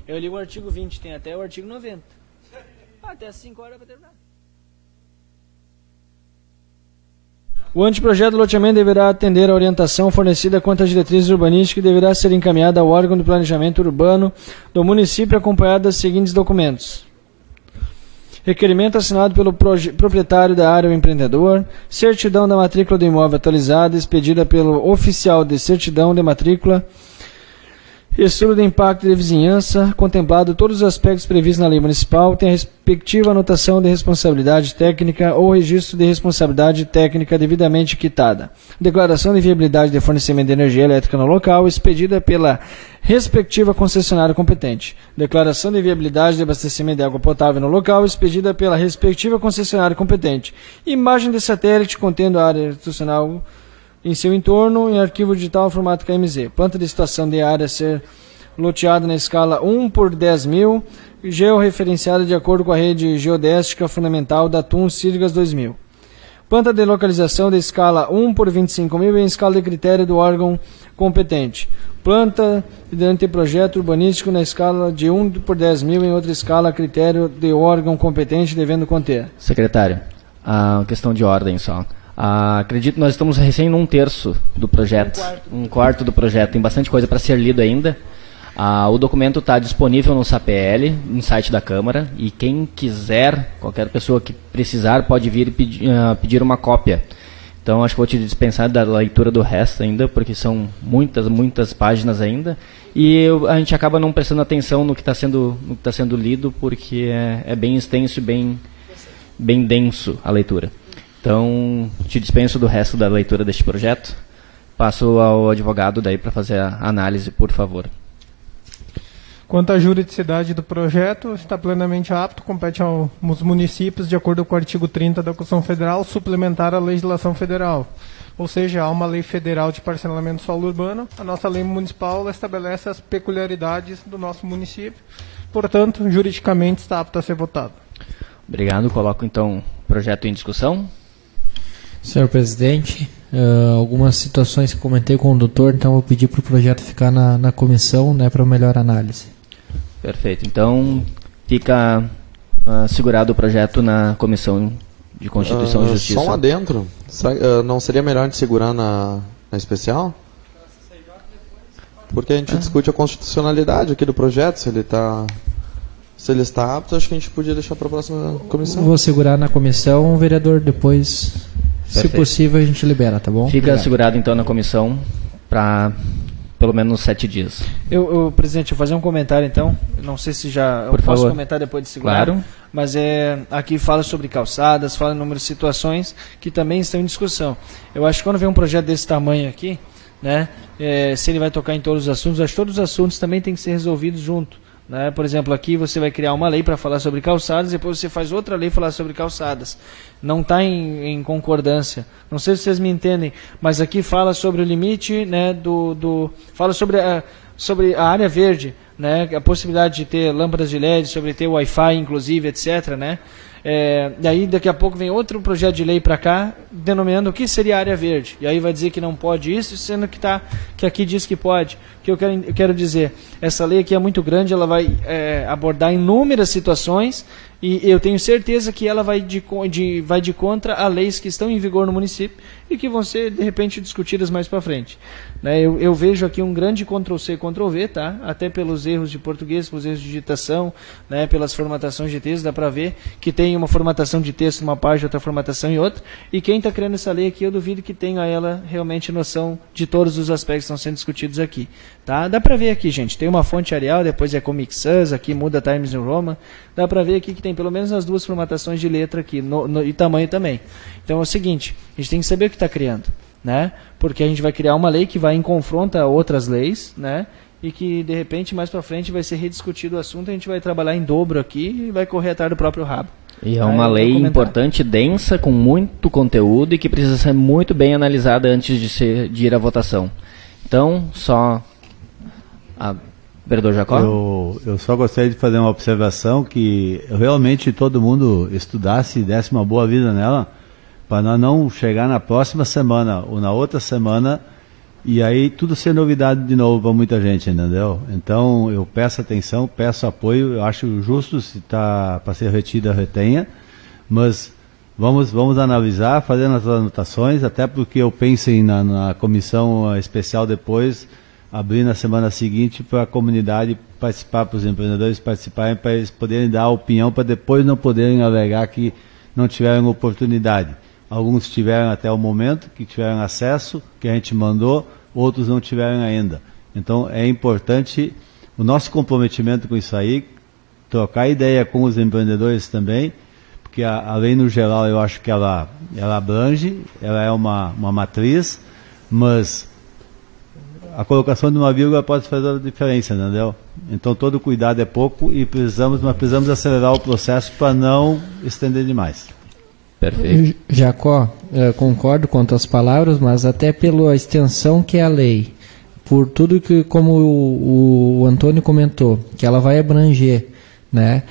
Eu li o artigo 20, tem até o artigo 90. Até às 5 horas para terminar. O anteprojeto de loteamento deverá atender à orientação fornecida quanto às diretrizes urbanísticas e deverá ser encaminhada ao órgão de planejamento urbano do município acompanhado dos seguintes documentos: requerimento assinado pelo proprietário da área ou empreendedor, certidão da matrícula do imóvel atualizada expedida pelo oficial de certidão de matrícula, estudo de impacto de vizinhança, contemplado todos os aspectos previstos na lei municipal, tem a respectiva anotação de responsabilidade técnica ou registro de responsabilidade técnica devidamente quitada. Declaração de viabilidade de fornecimento de energia elétrica no local, expedida pela respectiva concessionária competente. Declaração de viabilidade de abastecimento de água potável no local, expedida pela respectiva concessionária competente. Imagem de satélite contendo a área institucional em seu entorno, em arquivo digital formato KMZ. Planta de situação de área a ser loteada na escala 1/10.000, georreferenciada de acordo com a rede geodésica fundamental da TUN Sirgas 2000. Planta de localização de escala 1/25.000 em escala de critério do órgão competente. Planta de anteprojeto urbanístico na escala de 1/10.000 em outra escala a critério de órgão competente, devendo conter. Secretário, a questão de ordem só. Acredito que nós estamos recém num terço do projeto, um quarto do projeto, tem bastante coisa para ser lido ainda. O documento está disponível no SAPL, no site da Câmara, e quem quiser, qualquer pessoa que precisar, pode vir e pedir uma cópia. Então acho que vou te dispensar da leitura do resto ainda, porque são muitas páginas ainda, e a gente acaba não prestando atenção no que está sendo lido, porque é bem extenso e bem denso a leitura. Então, te dispenso do resto da leitura deste projeto. Passo ao advogado daí para fazer a análise, por favor. Quanto à juridicidade do projeto, está plenamente apto, compete aos municípios, de acordo com o artigo 30 da Constituição Federal, suplementar a legislação federal. Ou seja, há uma lei federal de parcelamento do solo urbano, a nossa lei municipal estabelece as peculiaridades do nosso município, portanto, juridicamente está apto a ser votado. Obrigado. Coloco então o projeto em discussão. Senhor presidente, algumas situações que comentei com o doutor, então vou pedir para o projeto ficar na comissão, né, para melhor análise. Perfeito. Então, fica segurado o projeto na Comissão de Constituição e Justiça. Só lá dentro. Não seria melhor de segurar na especial? Porque a gente discute a constitucionalidade aqui do projeto, se ele está apto, acho que a gente podia deixar para a próxima comissão. Vou segurar na comissão, o vereador depois, se possível, a gente libera, tá bom? Fica segurado então na comissão para pelo menos 7 dias. Presidente, eu vou fazer um comentário então. Não sei se já Por favor. Posso comentar depois de segurar. Claro. Mas aqui fala sobre calçadas, fala em número de situações que também estão em discussão. Eu acho que quando vem um projeto desse tamanho aqui, né, se ele vai tocar em todos os assuntos, acho que todos os assuntos também têm que ser resolvidos junto. Né? Por exemplo, aqui você vai criar uma lei para falar sobre calçadas, depois você faz outra lei para falar sobre calçadas. Não está em concordância. Não sei se vocês me entendem, mas aqui fala sobre o limite, né, fala sobre a área verde, né, a possibilidade de ter lâmpadas de LED, sobre ter Wi-Fi, inclusive, etc. Né? E aí daqui a pouco vem outro projeto de lei para cá, denominando o que seria área verde. E aí vai dizer que não pode isso, sendo que aqui diz que pode. O que eu quero dizer, essa lei aqui é muito grande, ela vai abordar inúmeras situações e eu tenho certeza que ela vai de contra a leis que estão em vigor no município e que vão ser, de repente, discutidas mais para frente. Né? Eu vejo aqui um grande Ctrl-C, Ctrl-V, tá? Até pelos erros de português, pelos erros de digitação, né? Pelas formatações de texto, dá para ver que tem uma formatação de texto numa página, outra formatação em outra, e quem está criando essa lei aqui, eu duvido que tenha ela realmente noção de todos os aspectos que estão sendo discutidos aqui. Tá? Dá para ver aqui, gente, tem uma fonte Arial, depois é Comic Sans, aqui muda Times New Roman, dá para ver aqui que tem pelo menos as duas formatações de letra aqui, e tamanho também. Então é o seguinte, a gente tem que saber o que está criando, né? Porque a gente vai criar uma lei que vai em confronto a outras leis, né? E que de repente mais para frente vai ser rediscutido o assunto, a gente vai trabalhar em dobro aqui e vai correr atrás do próprio rabo. E é uma lei importante, densa, com muito conteúdo e que precisa ser muito bem analisada antes de ir à votação. Então, vereador Jacó? Eu só gostaria de fazer uma observação que realmente todo mundo estudasse e desse uma boa vida nela, para nós não chegar na próxima semana ou na outra semana e aí tudo ser novidade de novo para muita gente, entendeu? Então eu peço atenção, peço apoio, eu acho justo, se está para ser retida, retenha, mas vamos analisar, fazer as anotações, até porque eu penso na comissão especial depois, abrir na semana seguinte para a comunidade participar, para os empreendedores participarem, para eles poderem dar a opinião, para depois não poderem alegar que não tiveram oportunidade. Alguns tiveram até o momento, que tiveram acesso, que a gente mandou, outros não tiveram ainda. Então é importante o nosso comprometimento com isso aí, trocar ideia com os empreendedores também, porque a lei no geral eu acho que ela abrange, ela é uma matriz, mas a colocação de uma vírgula pode fazer a diferença, entendeu? Então todo cuidado é pouco e precisamos acelerar o processo para não estender demais. Perfeito. Jacó, concordo quanto às palavras, mas até pela extensão que é a lei, por tudo que, como o Antônio comentou, que ela vai abranger, né?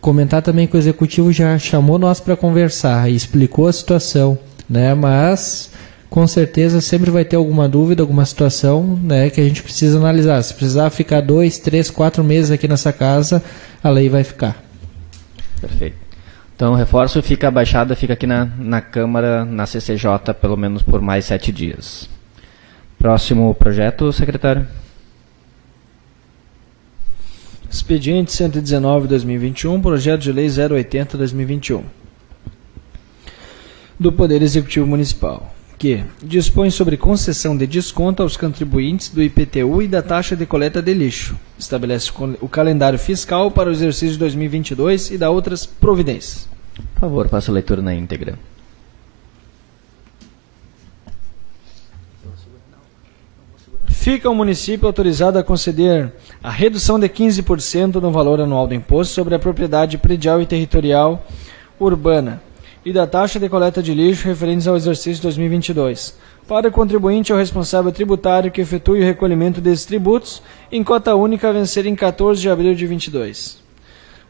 Comentar também que o Executivo já chamou nós para conversar e explicou a situação, né? Mas com certeza sempre vai ter alguma dúvida, alguma situação, né, que a gente precisa analisar. Se precisar ficar 2, 3, 4 meses aqui nessa casa, a lei vai ficar. Perfeito. Então, reforço, fica abaixada, fica aqui na Câmara, na CCJ, pelo menos por mais 7 dias. Próximo projeto, secretário. Expediente 119/2021, projeto de lei 080/2021. Do Poder Executivo Municipal, que dispõe sobre concessão de desconto aos contribuintes do IPTU e da taxa de coleta de lixo. Estabelece o calendário fiscal para o exercício de 2022 e dá outras providências. Por favor, faça a leitura na íntegra. Fica o município autorizado a conceder a redução de 15% no valor anual do imposto sobre a propriedade predial e territorial urbana e da taxa de coleta de lixo referentes ao exercício 2022, para o contribuinte ou responsável tributário que efetue o recolhimento desses tributos em cota única a vencer em 14 de abril de 22.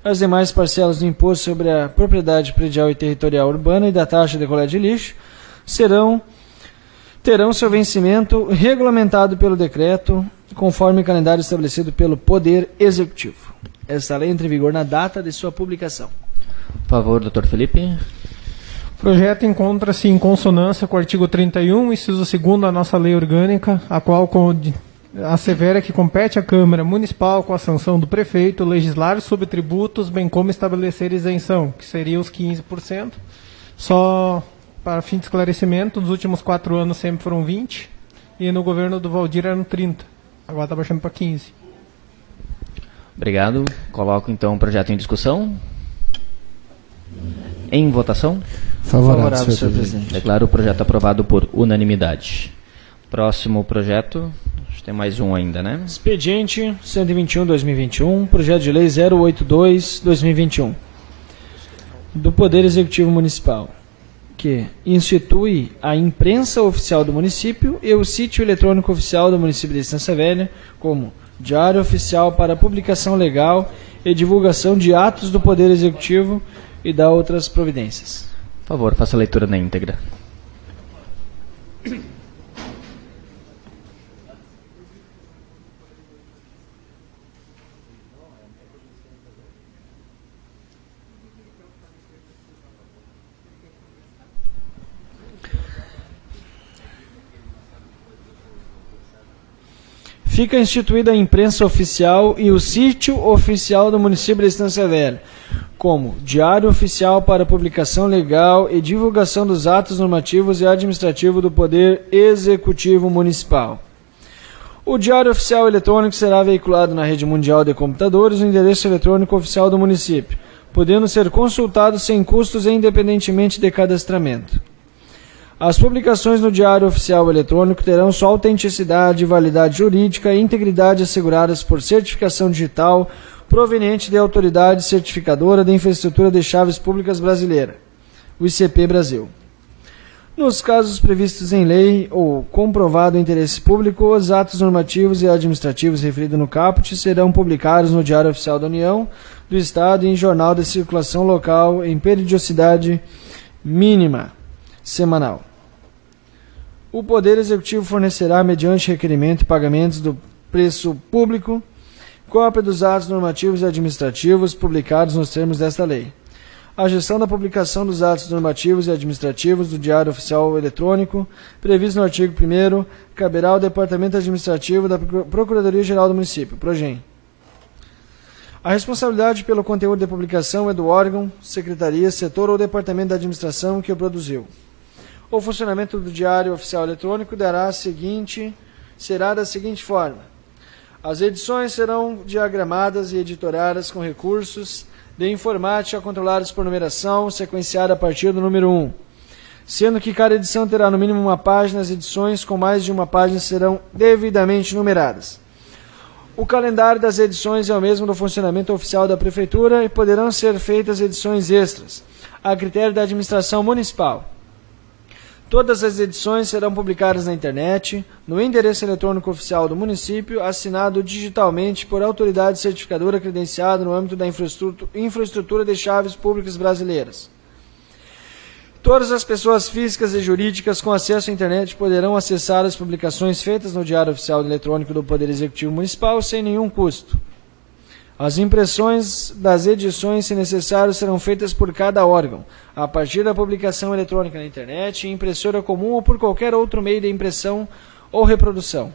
As demais parcelas do imposto sobre a propriedade predial e territorial urbana e da taxa de coleta de lixo terão seu vencimento regulamentado pelo decreto, conforme o calendário estabelecido pelo Poder Executivo. Esta lei entra em vigor na data de sua publicação. Por favor, Dr. Felipe. O projeto encontra-se em consonância com o artigo 31, inciso 2º da nossa lei orgânica, a qual assevera que compete à Câmara Municipal, com a sanção do prefeito, legislar sobre tributos, bem como estabelecer isenção, que seria os 15%. Só para fim de esclarecimento, nos últimos 4 anos sempre foram 20%, e no governo do Valdir eram 30%. Agora está baixando para 15%. Obrigado. Coloco então o projeto em discussão. Em votação. Favorável, senhor presidente. Declaro o projeto aprovado por unanimidade. Próximo projeto. Acho que tem mais um ainda, né? Expediente 121/2021, projeto de lei 082/2021 do Poder Executivo Municipal, que institui a imprensa oficial do município e o sítio eletrônico oficial do município de Estância Velha como diário oficial para publicação legal e divulgação de atos do Poder Executivo e da outras providências. Por favor, faça a leitura na íntegra. Fica instituída a imprensa oficial e o sítio oficial do município de Estância Velha, como diário oficial para publicação legal e divulgação dos atos normativos e administrativos do Poder Executivo Municipal. O diário oficial eletrônico será veiculado na rede mundial de computadores no endereço eletrônico oficial do município, podendo ser consultado sem custos e independentemente de cadastramento. As publicações no Diário Oficial Eletrônico terão sua autenticidade, validade jurídica e integridade asseguradas por certificação digital proveniente da Autoridade Certificadora de Infraestrutura de Chaves Públicas Brasileira, o ICP Brasil. Nos casos previstos em lei ou comprovado interesse público, os atos normativos e administrativos referidos no caput serão publicados no Diário Oficial da União, do Estado e em jornal de circulação local em periodicidade mínima semanal. O Poder Executivo fornecerá, mediante requerimento e pagamentos do preço público, cópia dos atos normativos e administrativos publicados nos termos desta lei. A gestão da publicação dos atos normativos e administrativos do Diário Oficial Eletrônico, previsto no artigo 1º, caberá ao Departamento Administrativo da Procuradoria-Geral do Município, PROGEM. A responsabilidade pelo conteúdo da publicação é do órgão, secretaria, setor ou departamento da administração que o produziu. O funcionamento do Diário Oficial Eletrônico será da seguinte forma. As edições serão diagramadas e editoradas com recursos de informática controlados por numeração, sequenciada a partir do número 1, sendo que cada edição terá no mínimo uma página. As edições com mais de uma página serão devidamente numeradas. O calendário das edições é o mesmo do funcionamento oficial da Prefeitura e poderão ser feitas edições extras, a critério da administração municipal. Todas as edições serão publicadas na internet, no endereço eletrônico oficial do município, assinado digitalmente por autoridade certificadora credenciada no âmbito da infraestrutura de chaves públicas brasileiras. Todas as pessoas físicas e jurídicas com acesso à internet poderão acessar as publicações feitas no Diário Oficial Eletrônico do Poder Executivo Municipal sem nenhum custo. As impressões das edições, se necessário, serão feitas por cada órgão, a partir da publicação eletrônica na internet, em impressora comum ou por qualquer outro meio de impressão ou reprodução.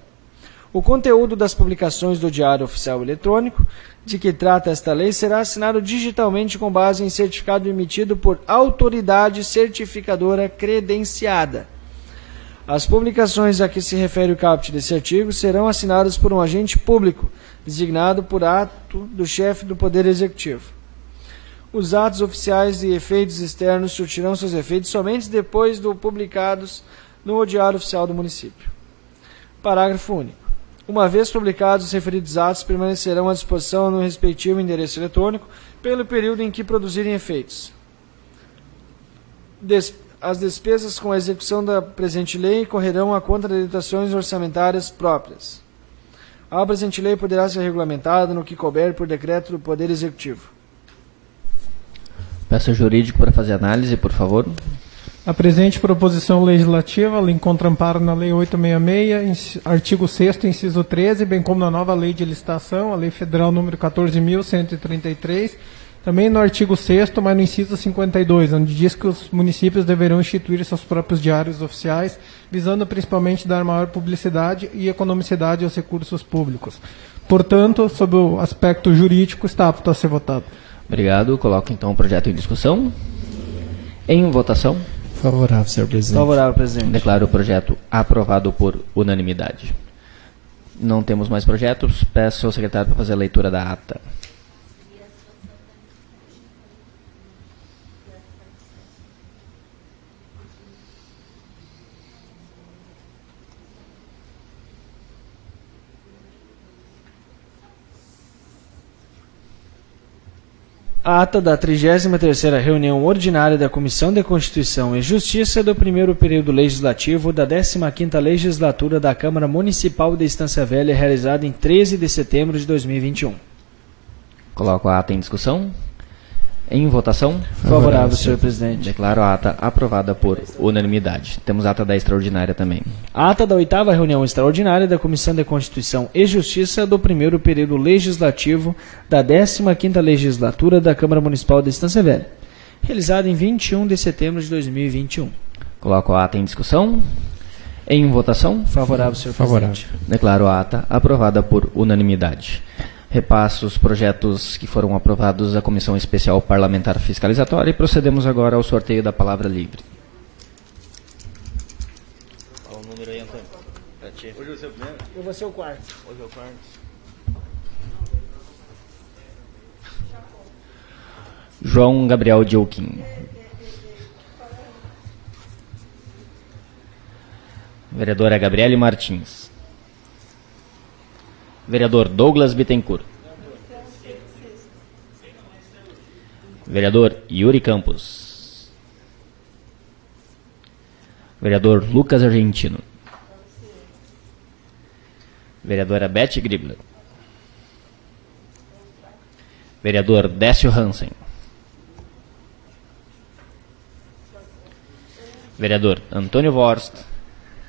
O conteúdo das publicações do Diário Oficial Eletrônico, de que trata esta lei, será assinado digitalmente com base em certificado emitido por autoridade certificadora credenciada. As publicações a que se refere o caput desse artigo serão assinadas por um agente público, designado por ato do chefe do Poder Executivo. Os atos oficiais e efeitos externos surtirão seus efeitos somente depois do publicados no Diário Oficial do Município. Parágrafo único. Uma vez publicados os referidos atos, permanecerão à disposição no respectivo endereço eletrônico pelo período em que produzirem efeitos. As despesas com a execução da presente lei correrão à conta das dotações orçamentárias próprias. A presente lei poderá ser regulamentada no que couber por decreto do Poder Executivo. Peço ao jurídico para fazer análise, por favor. A presente proposição legislativa ela encontra amparo na Lei 866, artigo 6º, inciso 13, bem como na nova Lei de Licitação, a Lei Federal número 14.133, também no artigo 6º, mas no inciso 52, onde diz que os municípios deverão instituir seus próprios diários oficiais, visando principalmente dar maior publicidade e economicidade aos recursos públicos. Portanto, sob o aspecto jurídico, está apto a ser votado. Obrigado. Coloco então o projeto em discussão. Em votação. Favorável, senhor presidente. Favorável, presidente. Declaro o projeto aprovado por unanimidade. Não temos mais projetos. Peço ao secretário para fazer a leitura da ata. A ata da 33ª reunião ordinária da Comissão de Constituição e Justiça do primeiro período legislativo da 15ª legislatura da Câmara Municipal de Estância Velha, realizada em 13 de setembro de 2021. Coloco a ata em discussão. Em votação. Favorável, senhor presidente. Declaro a ata aprovada por unanimidade. Temos a ata da extraordinária também. A ata da 8ª reunião extraordinária da Comissão de Constituição e Justiça do primeiro período legislativo da 15ª legislatura da Câmara Municipal de Estância Velha, realizada em 21 de setembro de 2021. Coloco a ata em discussão. Em votação. Favorável, senhor presidente. Declaro a ata aprovada por unanimidade. Repasso os projetos que foram aprovados à Comissão Especial Parlamentar Fiscalizatória e procedemos agora ao sorteio da palavra livre. Qual o número aí, Antônio? Pra ti. Hoje é o seu primeiro? Eu vou ser o quarto. Hoje é o quarto. João Gabriel Dioquim. Vereadora Gabriele Martins. Vereador Douglas Bittencourt. Vereador Yuri Campos. Vereador Lucas Argentino. Vereadora Beth Gribler. Vereador Décio Hansen. Vereador Antônio Vorst.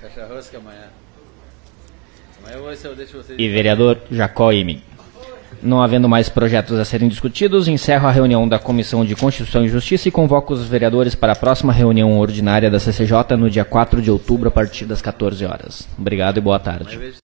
Fecha rosca amanhã. E vereador Jacó Imig. Não havendo mais projetos a serem discutidos, encerro a reunião da Comissão de Constituição e Justiça e convoco os vereadores para a próxima reunião ordinária da CCJ no dia 4 de outubro, a partir das 14 horas. Obrigado e boa tarde.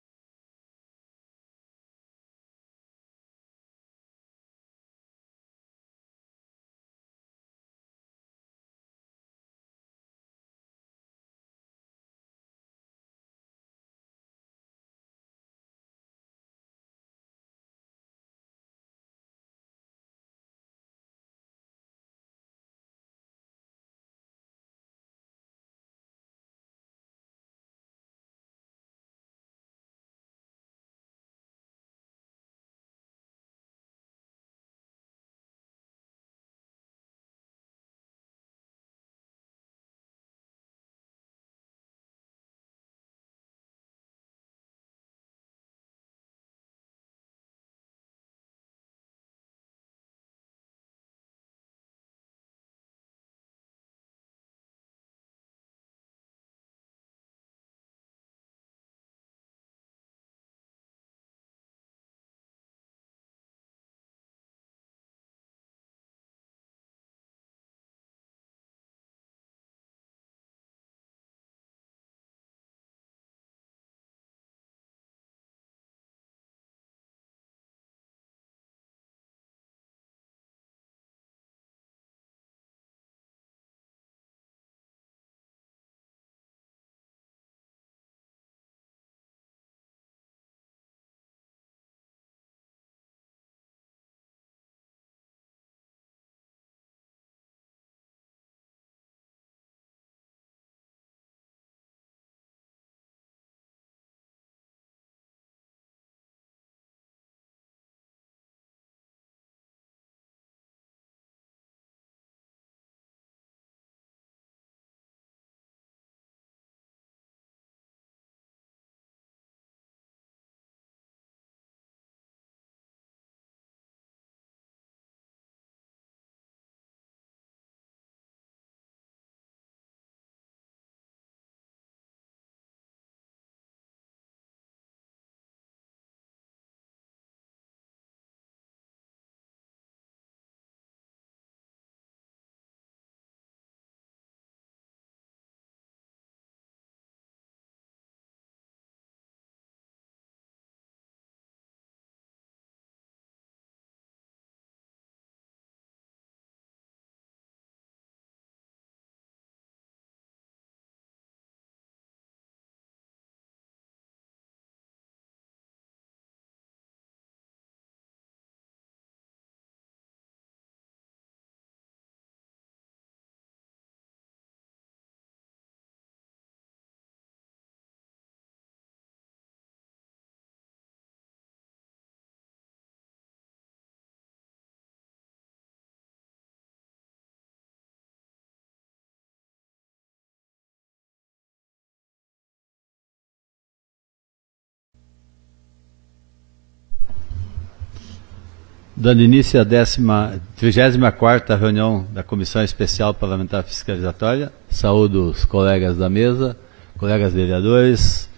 Dando início à 34ª reunião da Comissão Especial Parlamentar Fiscalizatória, saúdo os colegas da mesa, colegas vereadores,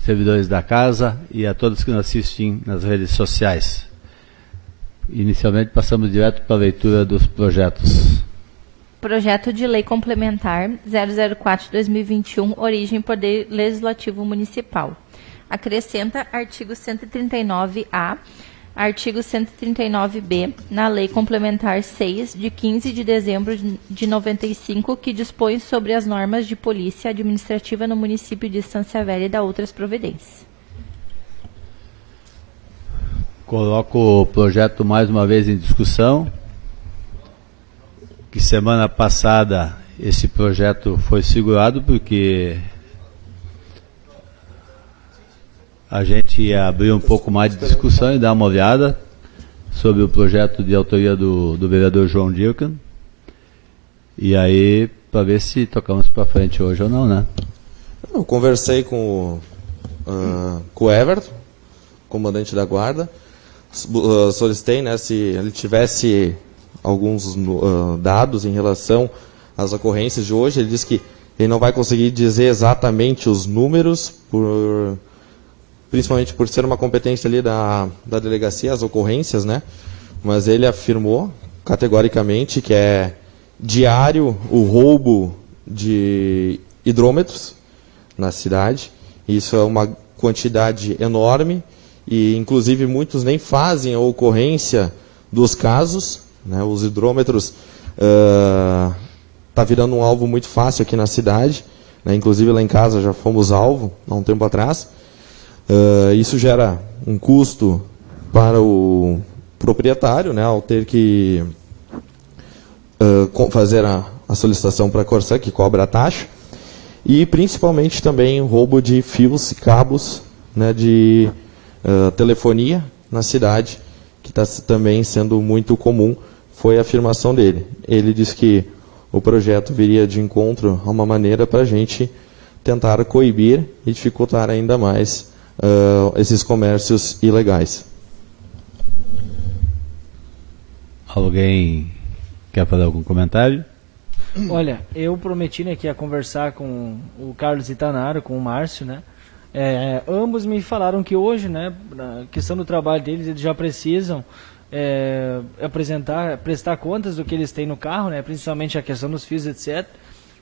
servidores da casa e a todos que nos assistem nas redes sociais. Inicialmente passamos direto para a leitura dos projetos. Projeto de Lei Complementar 004/2021, origem Poder Legislativo Municipal. Acrescenta artigo 139-A, artigo 139-B, na Lei Complementar 6, de 15 de dezembro de 95, que dispõe sobre as normas de polícia administrativa no município de Estância Velha e da outras providências. Coloco o projeto mais uma vez em discussão, que semana passada esse projeto foi segurado porque a gente ia abrir um pouco mais de discussão e dar uma olhada sobre o projeto de autoria do vereador João Dirken. E aí, para ver se tocamos para frente hoje ou não, né? Eu conversei com o Everton, comandante da guarda, solicitei, né, se ele tivesse alguns dados em relação às ocorrências de hoje. Ele disse que ele não vai conseguir dizer exatamente os números, principalmente por ser uma competência ali da delegacia, as ocorrências, né? Mas ele afirmou categoricamente que é diário o roubo de hidrômetros na cidade. Isso é uma quantidade enorme e, inclusive, muitos nem fazem a ocorrência dos casos, né? Os hidrômetros tá virando um alvo muito fácil aqui na cidade, né? Inclusive lá em casa já fomos alvo há um tempo atrás. Isso gera um custo para o proprietário, né, ao ter que fazer a solicitação para a Corsã, que cobra a taxa, e principalmente também o roubo de fios e cabos, né, de telefonia na cidade, que está também sendo muito comum, foi a afirmação dele. Ele disse que o projeto viria de encontro a uma maneira para a gente tentar coibir e dificultar ainda mais esses comércios ilegais. Alguém quer fazer algum comentário? Olha, eu prometi, né, que ia conversar com o Carlos Itanaro, com o Márcio, né? Ambos me falaram que hoje, né, na questão do trabalho deles, eles já precisam prestar contas do que eles têm no carro, né, principalmente a questão dos fios, etc.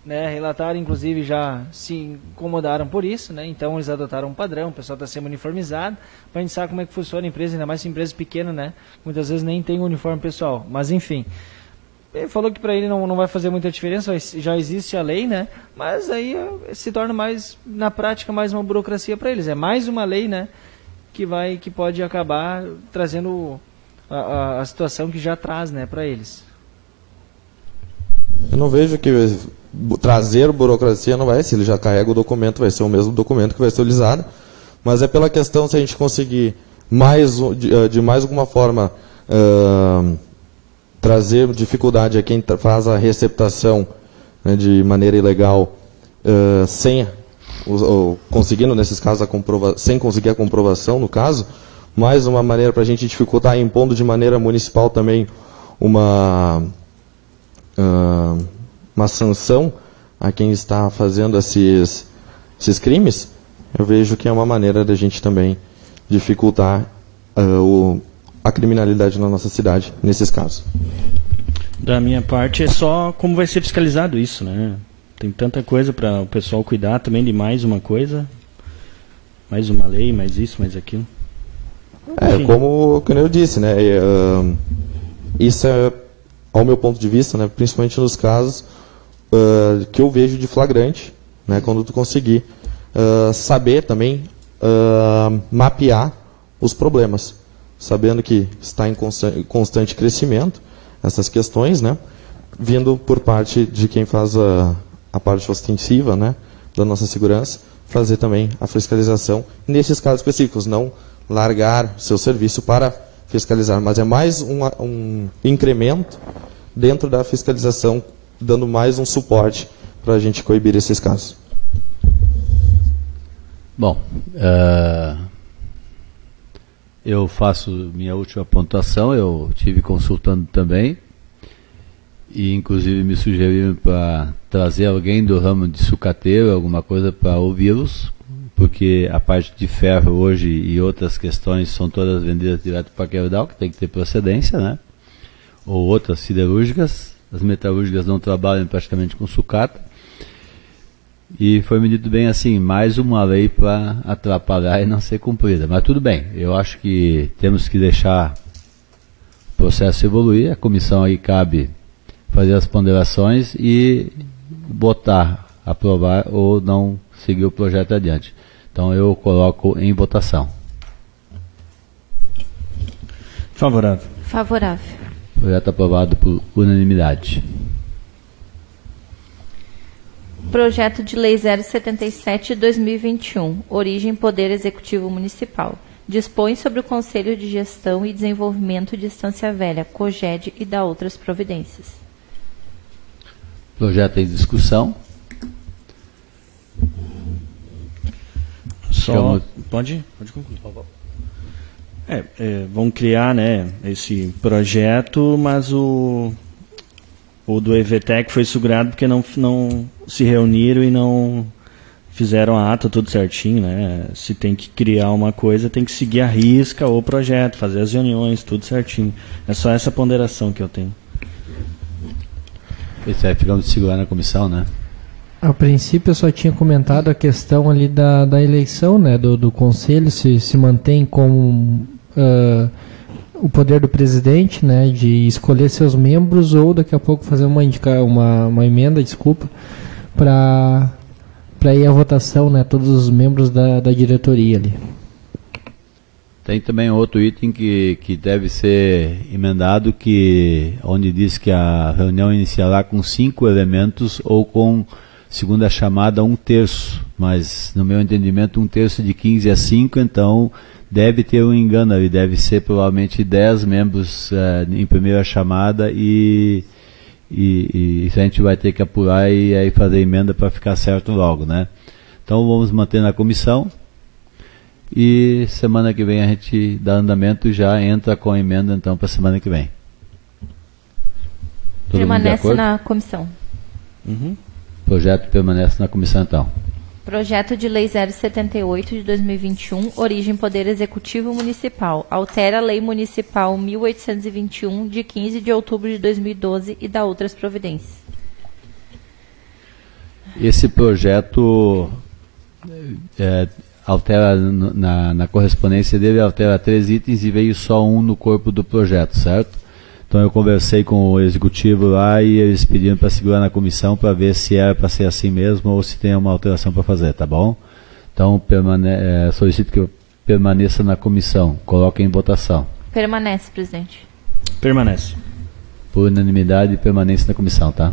Né, relataram, inclusive, já se incomodaram por isso, né, então eles adotaram um padrão, o pessoal está sendo uniformizado, para a gente saber como é que funciona a empresa, ainda mais empresa pequena, né, muitas vezes nem tem uniforme pessoal, mas enfim. Ele falou que para ele não vai fazer muita diferença, já existe a lei, né? Mas aí se torna mais, na prática, mais uma burocracia para eles. É mais uma lei, né? Que pode acabar trazendo a situação que já traz, né, para eles. Eu não vejo que trazer burocracia não vai ser. Ele já carrega o documento, vai ser o mesmo documento que vai ser utilizado. Mas é pela questão se a gente conseguir de mais alguma forma trazer dificuldade a quem faz a receptação, né, de maneira ilegal, conseguindo, nesses casos, sem conseguir a comprovação, no caso, mais uma maneira para a gente dificultar, impondo de maneira municipal também uma sanção a quem está fazendo esses crimes. Eu vejo que é uma maneira da gente também dificultar a criminalidade na nossa cidade, nesses casos. Da minha parte, é só como vai ser fiscalizado isso, né? Tem tanta coisa para o pessoal cuidar também de mais uma coisa, mais uma lei, mais isso, mais aquilo. Enfim. Como eu disse, né? Isso é, ao meu ponto de vista, né, principalmente nos casos que eu vejo de flagrante, né, quando tu conseguir saber também mapear os problemas, sabendo que está em constante crescimento essas questões, né, vindo por parte de quem faz a parte ostensiva, né, da nossa segurança, fazer também a fiscalização nesses casos específicos, não largar seu serviço para fiscalizar, mas é mais um incremento dentro da fiscalização, dando mais um suporte para a gente coibir esses casos. Bom, Eu faço minha última pontuação, eu tive consultando também, e inclusive me sugeriram para trazer alguém do ramo de sucateiro, alguma coisa para ouvi-los, porque a parte de ferro hoje e outras questões são todas vendidas direto para Queridal, que tem que ter procedência, né? Ou outras siderúrgicas, as metalúrgicas não trabalham praticamente com sucata, e foi medido bem assim, mais uma lei para atrapalhar e não ser cumprida. Mas tudo bem, eu acho que temos que deixar o processo evoluir, a comissão aí cabe fazer as ponderações e botar, aprovar ou não seguir o projeto adiante. Então eu coloco em votação. Favorável. Favorável. Projeto aprovado por unanimidade. Projeto de Lei 077 de 2021, origem Poder Executivo Municipal. Dispõe sobre o Conselho de Gestão e Desenvolvimento de Estância Velha, COGED, e dá outras providências. Projeto em discussão. Só pode concluir. Vão criar, né, esse projeto, mas o do EVTEC foi sugrado porque não se reuniram e não fizeram a ata tudo certinho, né? Se tem que criar uma coisa, tem que seguir a risca o projeto, fazer as reuniões, tudo certinho. É só essa ponderação que eu tenho. Isso aí ficamos de segurar na comissão, né? A princípio eu só tinha comentado a questão ali da eleição, né, do conselho, se mantém como o poder do presidente, né, de escolher seus membros, ou daqui a pouco fazer uma emenda, para ir à votação, né, todos os membros da diretoria ali. Tem também outro item que deve ser emendado, onde diz que a reunião iniciará com 5 elementos ou com, segundo a chamada, 1/3, mas no meu entendimento 1/3 de 15 a 5, então deve ter um engano ali, deve ser provavelmente 10 membros em primeira chamada e a gente vai ter que apurar e aí fazer emenda para ficar certo logo, né? Então vamos manter na comissão e semana que vem a gente dá andamento e já entra com a emenda então para semana que vem. Todo permanece na comissão. Uhum. O projeto permanece na comissão então. Projeto de Lei 078 de 2021, origem Poder Executivo Municipal. Altera a Lei Municipal 1821 de 15 de outubro de 2012 e dá outras providências. Esse projeto altera na correspondência dele, altera 3 itens e veio só um no corpo do projeto, certo? Então eu conversei com o executivo lá e eles pediram para segurar na comissão para ver se era para ser assim mesmo ou se tem uma alteração para fazer, tá bom? Então solicito que permaneça na comissão. Coloque em votação. Permanece, presidente. Permanece. Por unanimidade, permanência na comissão, tá?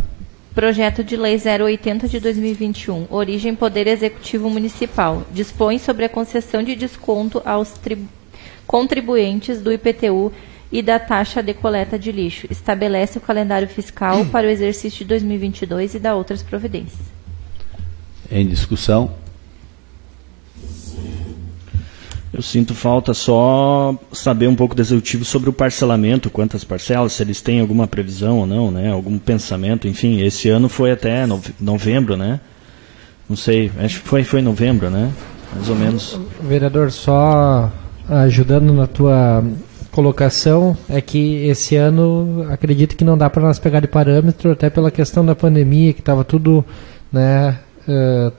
Projeto de Lei 080 de 2021, origem Poder Executivo Municipal. Dispõe sobre a concessão de desconto aos contribuintes do IPTU e da taxa de coleta de lixo. Estabelece o calendário fiscal para o exercício de 2022 e dá outras providências. Em discussão. Eu sinto falta só saber um pouco do executivo sobre o parcelamento, quantas parcelas, se eles têm alguma previsão ou não, né? Algum pensamento, enfim. Esse ano foi até novembro, né? Não sei, acho que foi novembro, né? Mais ou menos. Vereador, só ajudando na tua colocação, é que esse ano acredito que não dá para nós pegar de parâmetro, até pela questão da pandemia, que estava tudo, né,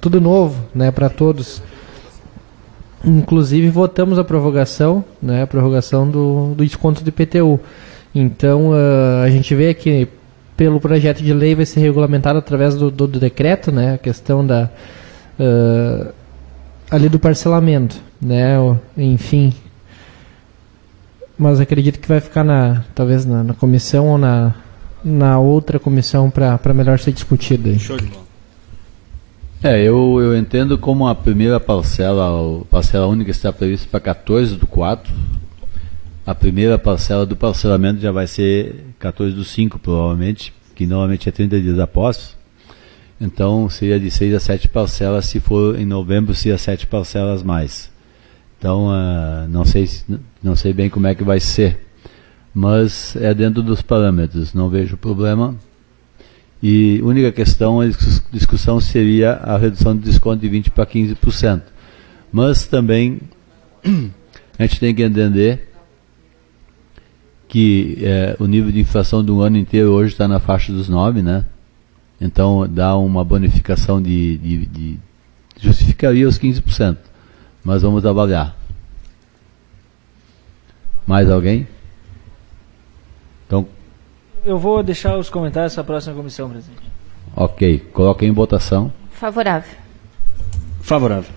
tudo novo, né, para todos. Inclusive votamos a prorrogação, né, a prorrogação do desconto do IPTU. Então a gente vê que pelo projeto de lei vai ser regulamentado através do decreto, né, a questão ali do parcelamento, né, enfim. Mas acredito que vai ficar talvez na comissão ou na outra comissão para melhor ser discutido. Show de bola. Eu entendo como a primeira parcela única está prevista para 14/4. A primeira parcela do parcelamento já vai ser 14/5, provavelmente, que normalmente é 30 dias após. Então seria de 6 a 7 parcelas, se for em novembro, seria 7 parcelas mais. Então, não sei bem como é que vai ser, mas é dentro dos parâmetros, não vejo problema. E a única questão, a discussão seria a redução de desconto de 20% para 15%. Mas também a gente tem que entender que o nível de inflação do ano inteiro hoje está na faixa dos 9%, né? Então dá uma bonificação justificaria os 15%. Mas vamos avaliar. Mais alguém? Então, eu vou deixar os comentários para a próxima comissão, presidente. Ok. Coloquem em votação. Favorável. Favorável.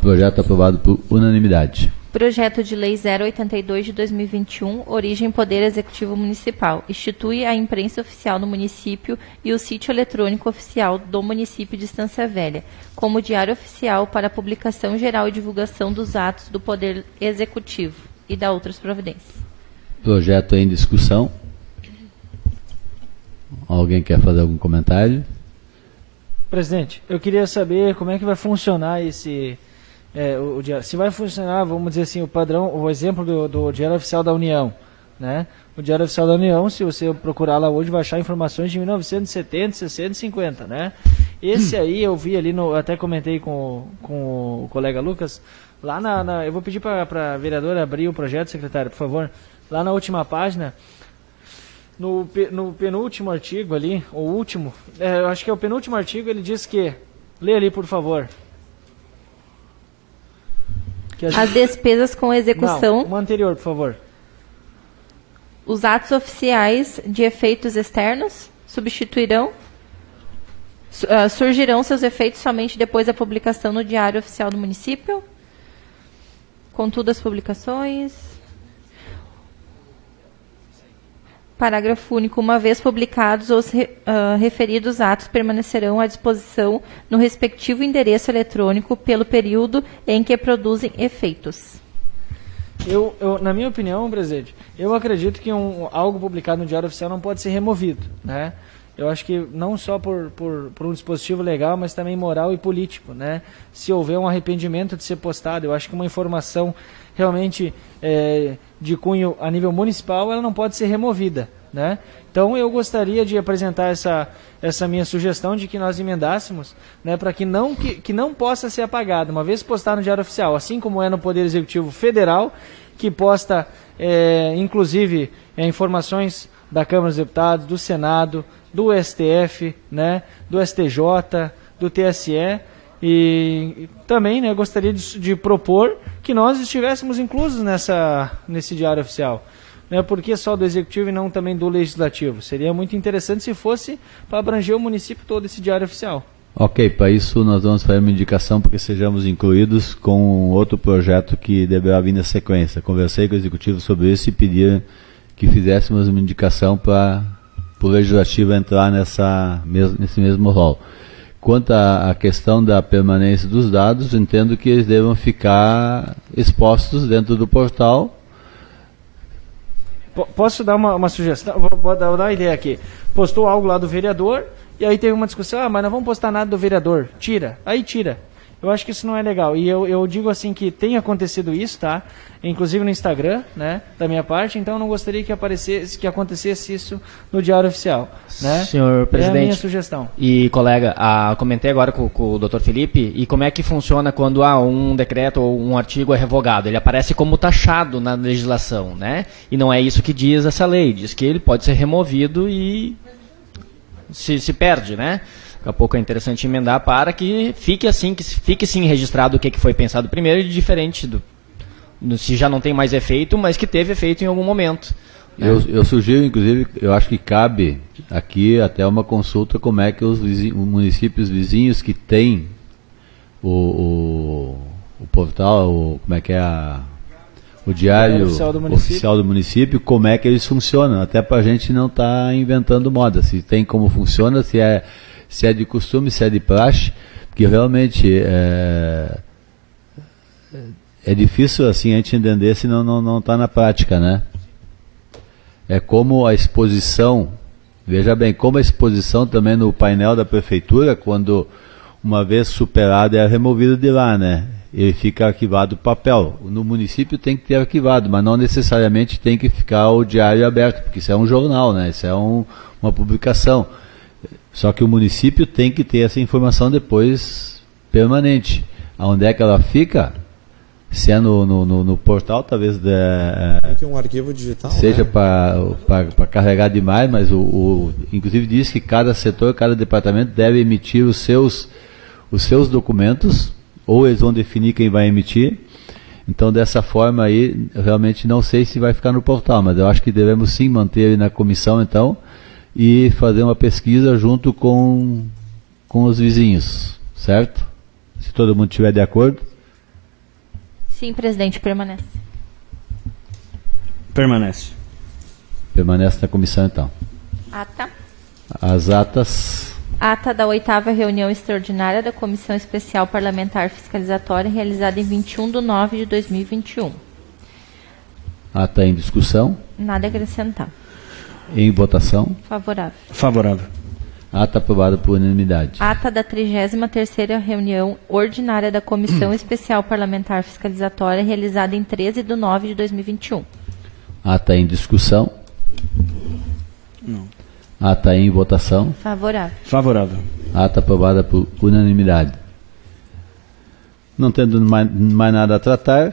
Projeto aprovado por unanimidade. Projeto de Lei 082 de 2021, origem Poder Executivo Municipal. Institui a imprensa oficial no município e o sítio eletrônico oficial do município de Estância Velha, como diário oficial para publicação geral e divulgação dos atos do Poder Executivo e da outras providências. Projeto em discussão. Alguém quer fazer algum comentário? Presidente, eu queria saber como é que vai funcionar esse... o diário. Se vai funcionar, vamos dizer assim, o padrão, o exemplo do Diário Oficial da União, né? O Diário Oficial da União, se você procurar lá hoje, vai achar informações de 1970, 60, 50, né? Esse aí eu vi ali, até comentei com o colega Lucas, lá eu vou pedir para a vereadora abrir o projeto, secretário, por favor, lá na última página, no penúltimo artigo ali, o último, eu acho que é o penúltimo artigo, ele diz que, lê ali, por favor. As despesas com execução... Não, o anterior, por favor. Os atos oficiais de efeitos externos surgirão seus efeitos somente depois da publicação no Diário Oficial do Município. Contudo, as publicações... Parágrafo único. Uma vez publicados, os referidos atos permanecerão à disposição no respectivo endereço eletrônico pelo período em que produzem efeitos. Na minha opinião, presidente, eu acredito que algo publicado no Diário Oficial não pode ser removido, né? Eu acho que não só por um dispositivo legal, mas também moral e político, né? Se houver um arrependimento de ser postado, eu acho que uma informação realmente de cunho a nível municipal, ela não pode ser removida, né? Então eu gostaria de apresentar essa minha sugestão de que nós emendássemos, né, para que não possa ser apagado, uma vez postar no Diário Oficial, assim como é no Poder Executivo Federal, que posta inclusive informações da Câmara dos Deputados, do Senado, do STF, né, do STJ, do TSE, e também, né, gostaria de propor que nós estivéssemos inclusos nesse Diário Oficial. Né, porque só do Executivo e não também do Legislativo. Seria muito interessante se fosse para abranger o município todo esse Diário Oficial. Ok, para isso nós vamos fazer uma indicação para que sejamos incluídos com outro projeto que deverá vir na sequência. Conversei com o Executivo sobre isso e pedi que fizéssemos uma indicação para o Legislativo entrar nesse mesmo rol. Quanto à questão da permanência dos dados, entendo que eles devam ficar expostos dentro do portal. Posso dar uma sugestão? Vou dar uma ideia aqui. Postou algo lá do vereador, e aí teve uma discussão, mas não vamos postar nada do vereador. Tira. Aí tira. Eu acho que isso não é legal. E eu digo assim que tem acontecido isso, tá? Inclusive no Instagram, né? Da minha parte, então eu não gostaria que acontecesse isso no Diário Oficial. Né? Senhor presidente. É a minha sugestão. E, colega, comentei agora com o Dr. Felipe, e como é que funciona quando um decreto ou um artigo é revogado? Ele aparece como taxado na legislação, né? E não é isso que diz essa lei. Diz que ele pode ser removido e se perde, né? Daqui a pouco é interessante emendar para que fique sim registrado o que foi pensado primeiro, e diferente se já não tem mais efeito, mas que teve efeito em algum momento. Né? Eu sugiro, inclusive, eu acho que cabe aqui até uma consulta como é que os municípios vizinhos que têm o portal, como é que é o Diário Oficial do Município, como é que eles funcionam, até para a gente não estar inventando moda, se tem como funciona, se é de costume, se é de praxe, porque realmente é difícil assim a gente entender se não está na prática, né? É como a exposição, veja bem, como a exposição também no painel da prefeitura, quando uma vez superada é removida de lá, né? ele fica arquivado o papel. No município tem que ter arquivado, mas não necessariamente tem que ficar o diário aberto, porque isso é um jornal, né? Isso é uma publicação. Só que o município tem que ter essa informação depois permanente. Aonde é que ela fica? Se é no portal, talvez Tem que um arquivo digital, seja né? para carregar demais, mas inclusive diz que cada setor, cada departamento deve emitir os seus documentos, ou eles vão definir quem vai emitir. Então, dessa forma aí, eu realmente não sei se vai ficar no portal, mas eu acho que devemos sim manter ele na comissão, então, e fazer uma pesquisa junto com os vizinhos, certo? Se todo mundo estiver de acordo. Sim, presidente, permanece. Permanece. Permanece na comissão, então. Ata. As atas. Ata da 8ª reunião extraordinária da Comissão Especial Parlamentar Fiscalizatória, realizada em 21/9/2021. Ata em discussão. Nada a acrescentar. Em votação. Favorável. Favorável. Ata aprovada por unanimidade. Ata da 33ª reunião ordinária da Comissão Especial Parlamentar Fiscalizatória, realizada em 13/9/2021. Ata em discussão. Não. Ata em votação. Favorável. Favorável. Ata aprovada por unanimidade. Não tendo mais nada a tratar,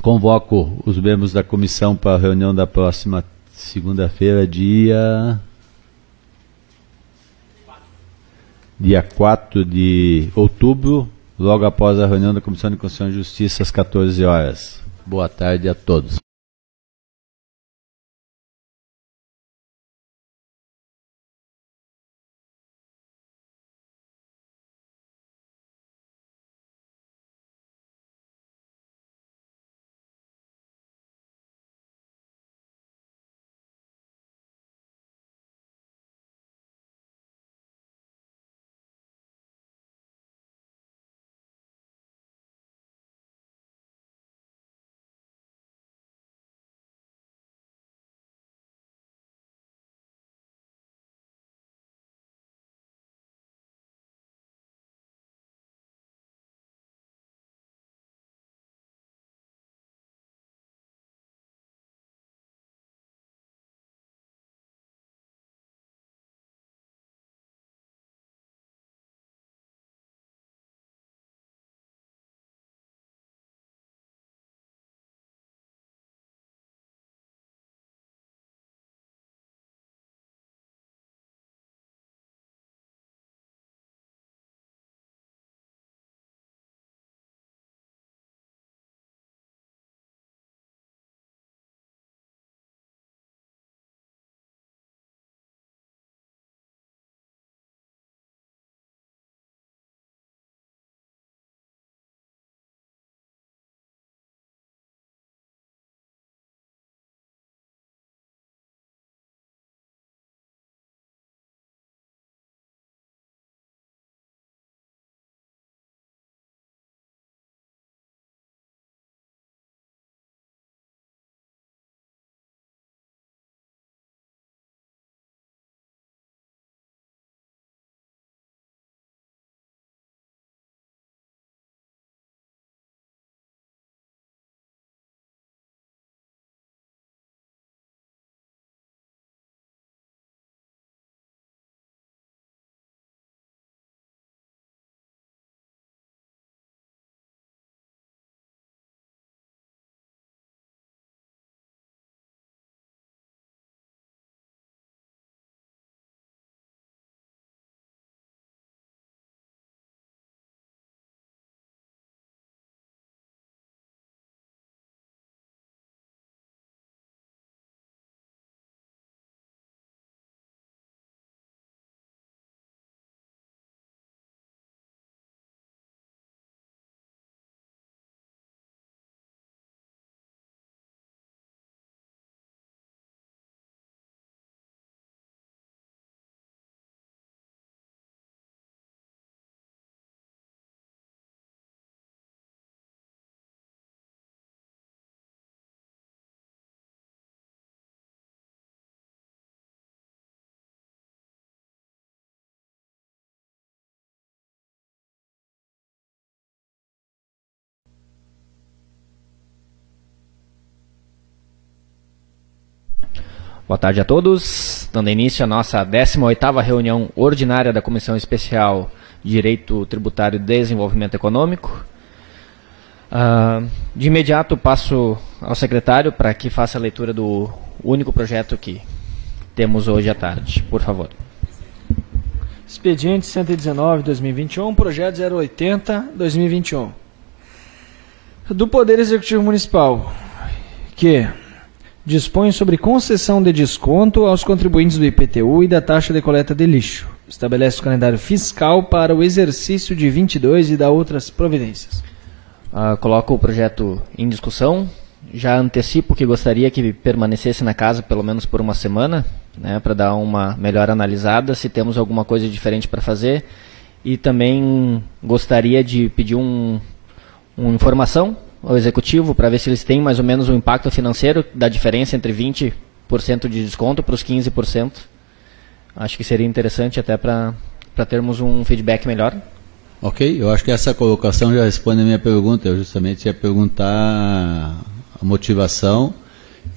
convoco os membros da comissão para a reunião da próxima segunda-feira, dia 4 de outubro, logo após a reunião da Comissão de Constituição e Justiça, às 14 horas. Boa tarde a todos. Boa tarde a todos. Dando início à nossa 18ª reunião ordinária da Comissão Especial de Direito Tributário e Desenvolvimento Econômico. De imediato passo ao secretário para que faça a leitura do único projeto que temos hoje à tarde. Por favor. Expediente 119/2021, projeto 080/2021. Do Poder Executivo Municipal, que dispõe sobre concessão de desconto aos contribuintes do IPTU e da taxa de coleta de lixo. Estabelece o calendário fiscal para o exercício de 22 e dá outras providências. Coloco o projeto em discussão. Já antecipo que gostaria que permanecesse na casa pelo menos por uma semana, né, para dar uma melhor analisada, se temos alguma coisa diferente para fazer. E também gostaria de pedir uma informação ao Executivo para ver se eles têm mais ou menos o impacto financeiro da diferença entre 20% de desconto para os 15%. Acho que seria interessante até para termos um feedback melhor. Ok, eu acho que essa colocação já responde a minha pergunta. Eu justamente ia perguntar a motivação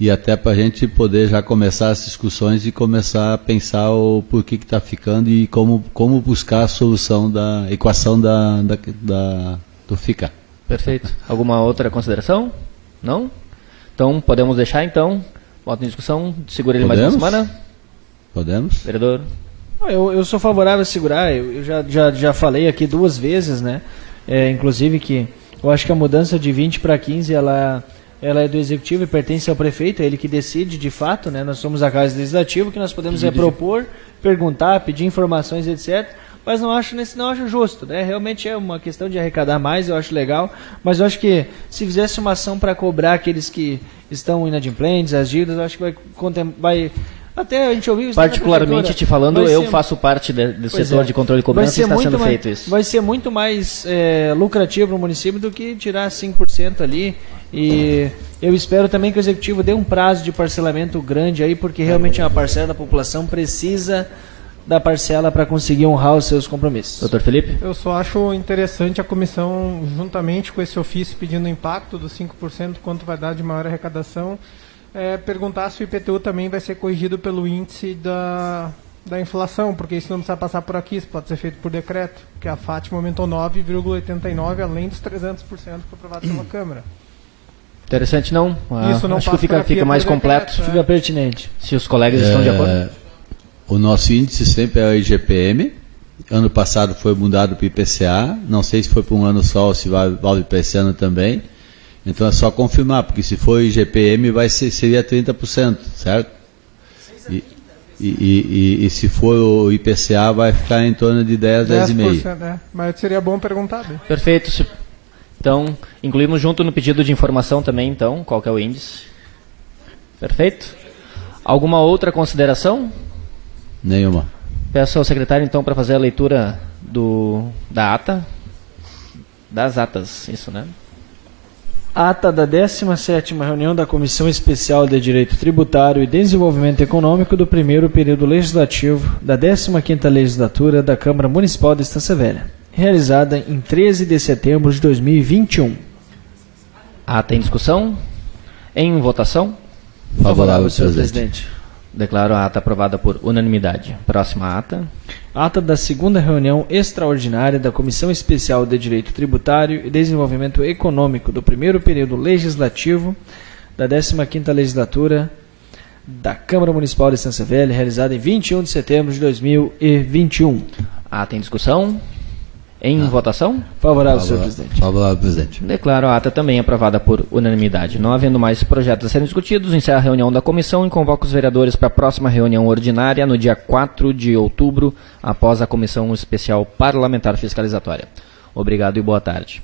e até para a gente poder já começar as discussões e começar a pensar o porquê que está ficando e como buscar a solução da equação do ficar. Perfeito. Alguma outra consideração? Não? Então, podemos deixar, então. Bota em discussão. Segura ele mais uma semana. Podemos. Vereador. Eu sou favorável a segurar. Eu já falei aqui 2 vezes, né? Inclusive que eu acho que a mudança de 20 para 15, ela é do Executivo e pertence ao prefeito. É ele que decide, de fato, né? Nós somos a Casa Legislativa, que nós podemos propor, perguntar, pedir informações, etc., mas não acho justo, né? Realmente é uma questão de arrecadar mais, eu acho legal, mas eu acho que se fizesse uma ação para cobrar aqueles que estão inadimplentes, as dívidas, eu acho que vai até a gente ouviu isso. Particularmente te falando, eu faço parte do setor de controle e cobrança e está sendo feito isso. Vai ser muito mais lucrativo para o município do que tirar 5% ali. E eu espero também que o Executivo dê um prazo de parcelamento grande aí, porque realmente uma parcela da população precisa da parcela para conseguir honrar os seus compromissos. Doutor Felipe? Eu só acho interessante a comissão, juntamente com esse ofício pedindo o impacto dos 5%, quanto vai dar de maior arrecadação, perguntar se o IPTU também vai ser corrigido pelo índice da inflação, porque isso não precisa passar por aqui, isso pode ser feito por decreto, que a Fátima aumentou 9,89%, além dos 300% aprovados pela Câmara. Interessante, não? Isso não acho que fica mais completo. Decreto, fica pertinente. Se os colegas estão de acordo. O nosso índice sempre é o IGPM. Ano passado foi mudado para o IPCA. Não sei se foi para um ano só ou se vale para esse ano também. Então é só confirmar, porque se for o IGPM seria 30%, certo? E se for o IPCA vai ficar em torno de 10,5%. Mas seria bom perguntar. Né? Perfeito. Então, incluímos junto no pedido de informação também, então, qual que é o índice. Perfeito. Alguma outra consideração? Nenhuma. Peço ao secretário, então, para fazer a leitura da ata. Das atas, isso, né? Ata da 17ª reunião da Comissão Especial de Direito Tributário e Desenvolvimento Econômico do primeiro período legislativo da 15ª Legislatura da Câmara Municipal de Estância Velha, realizada em 13 de setembro de 2021. Ata em discussão. Em votação. Favorável, senhor presidente. Declaro a ata aprovada por unanimidade. Próxima ata. Ata da 2ª reunião extraordinária da Comissão Especial de Direito Tributário e Desenvolvimento Econômico do primeiro período legislativo da 15ª Legislatura da Câmara Municipal de Estância Velha, realizada em 21 de setembro de 2021. Ata em discussão. Em votação? Favorável, senhor presidente. Favorável, presidente. Declaro a ata também aprovada por unanimidade. Não havendo mais projetos a serem discutidos, encerra a reunião da comissão e convoca os vereadores para a próxima reunião ordinária no dia 4 de outubro, após a Comissão Especial Parlamentar Fiscalizatória. Obrigado e boa tarde.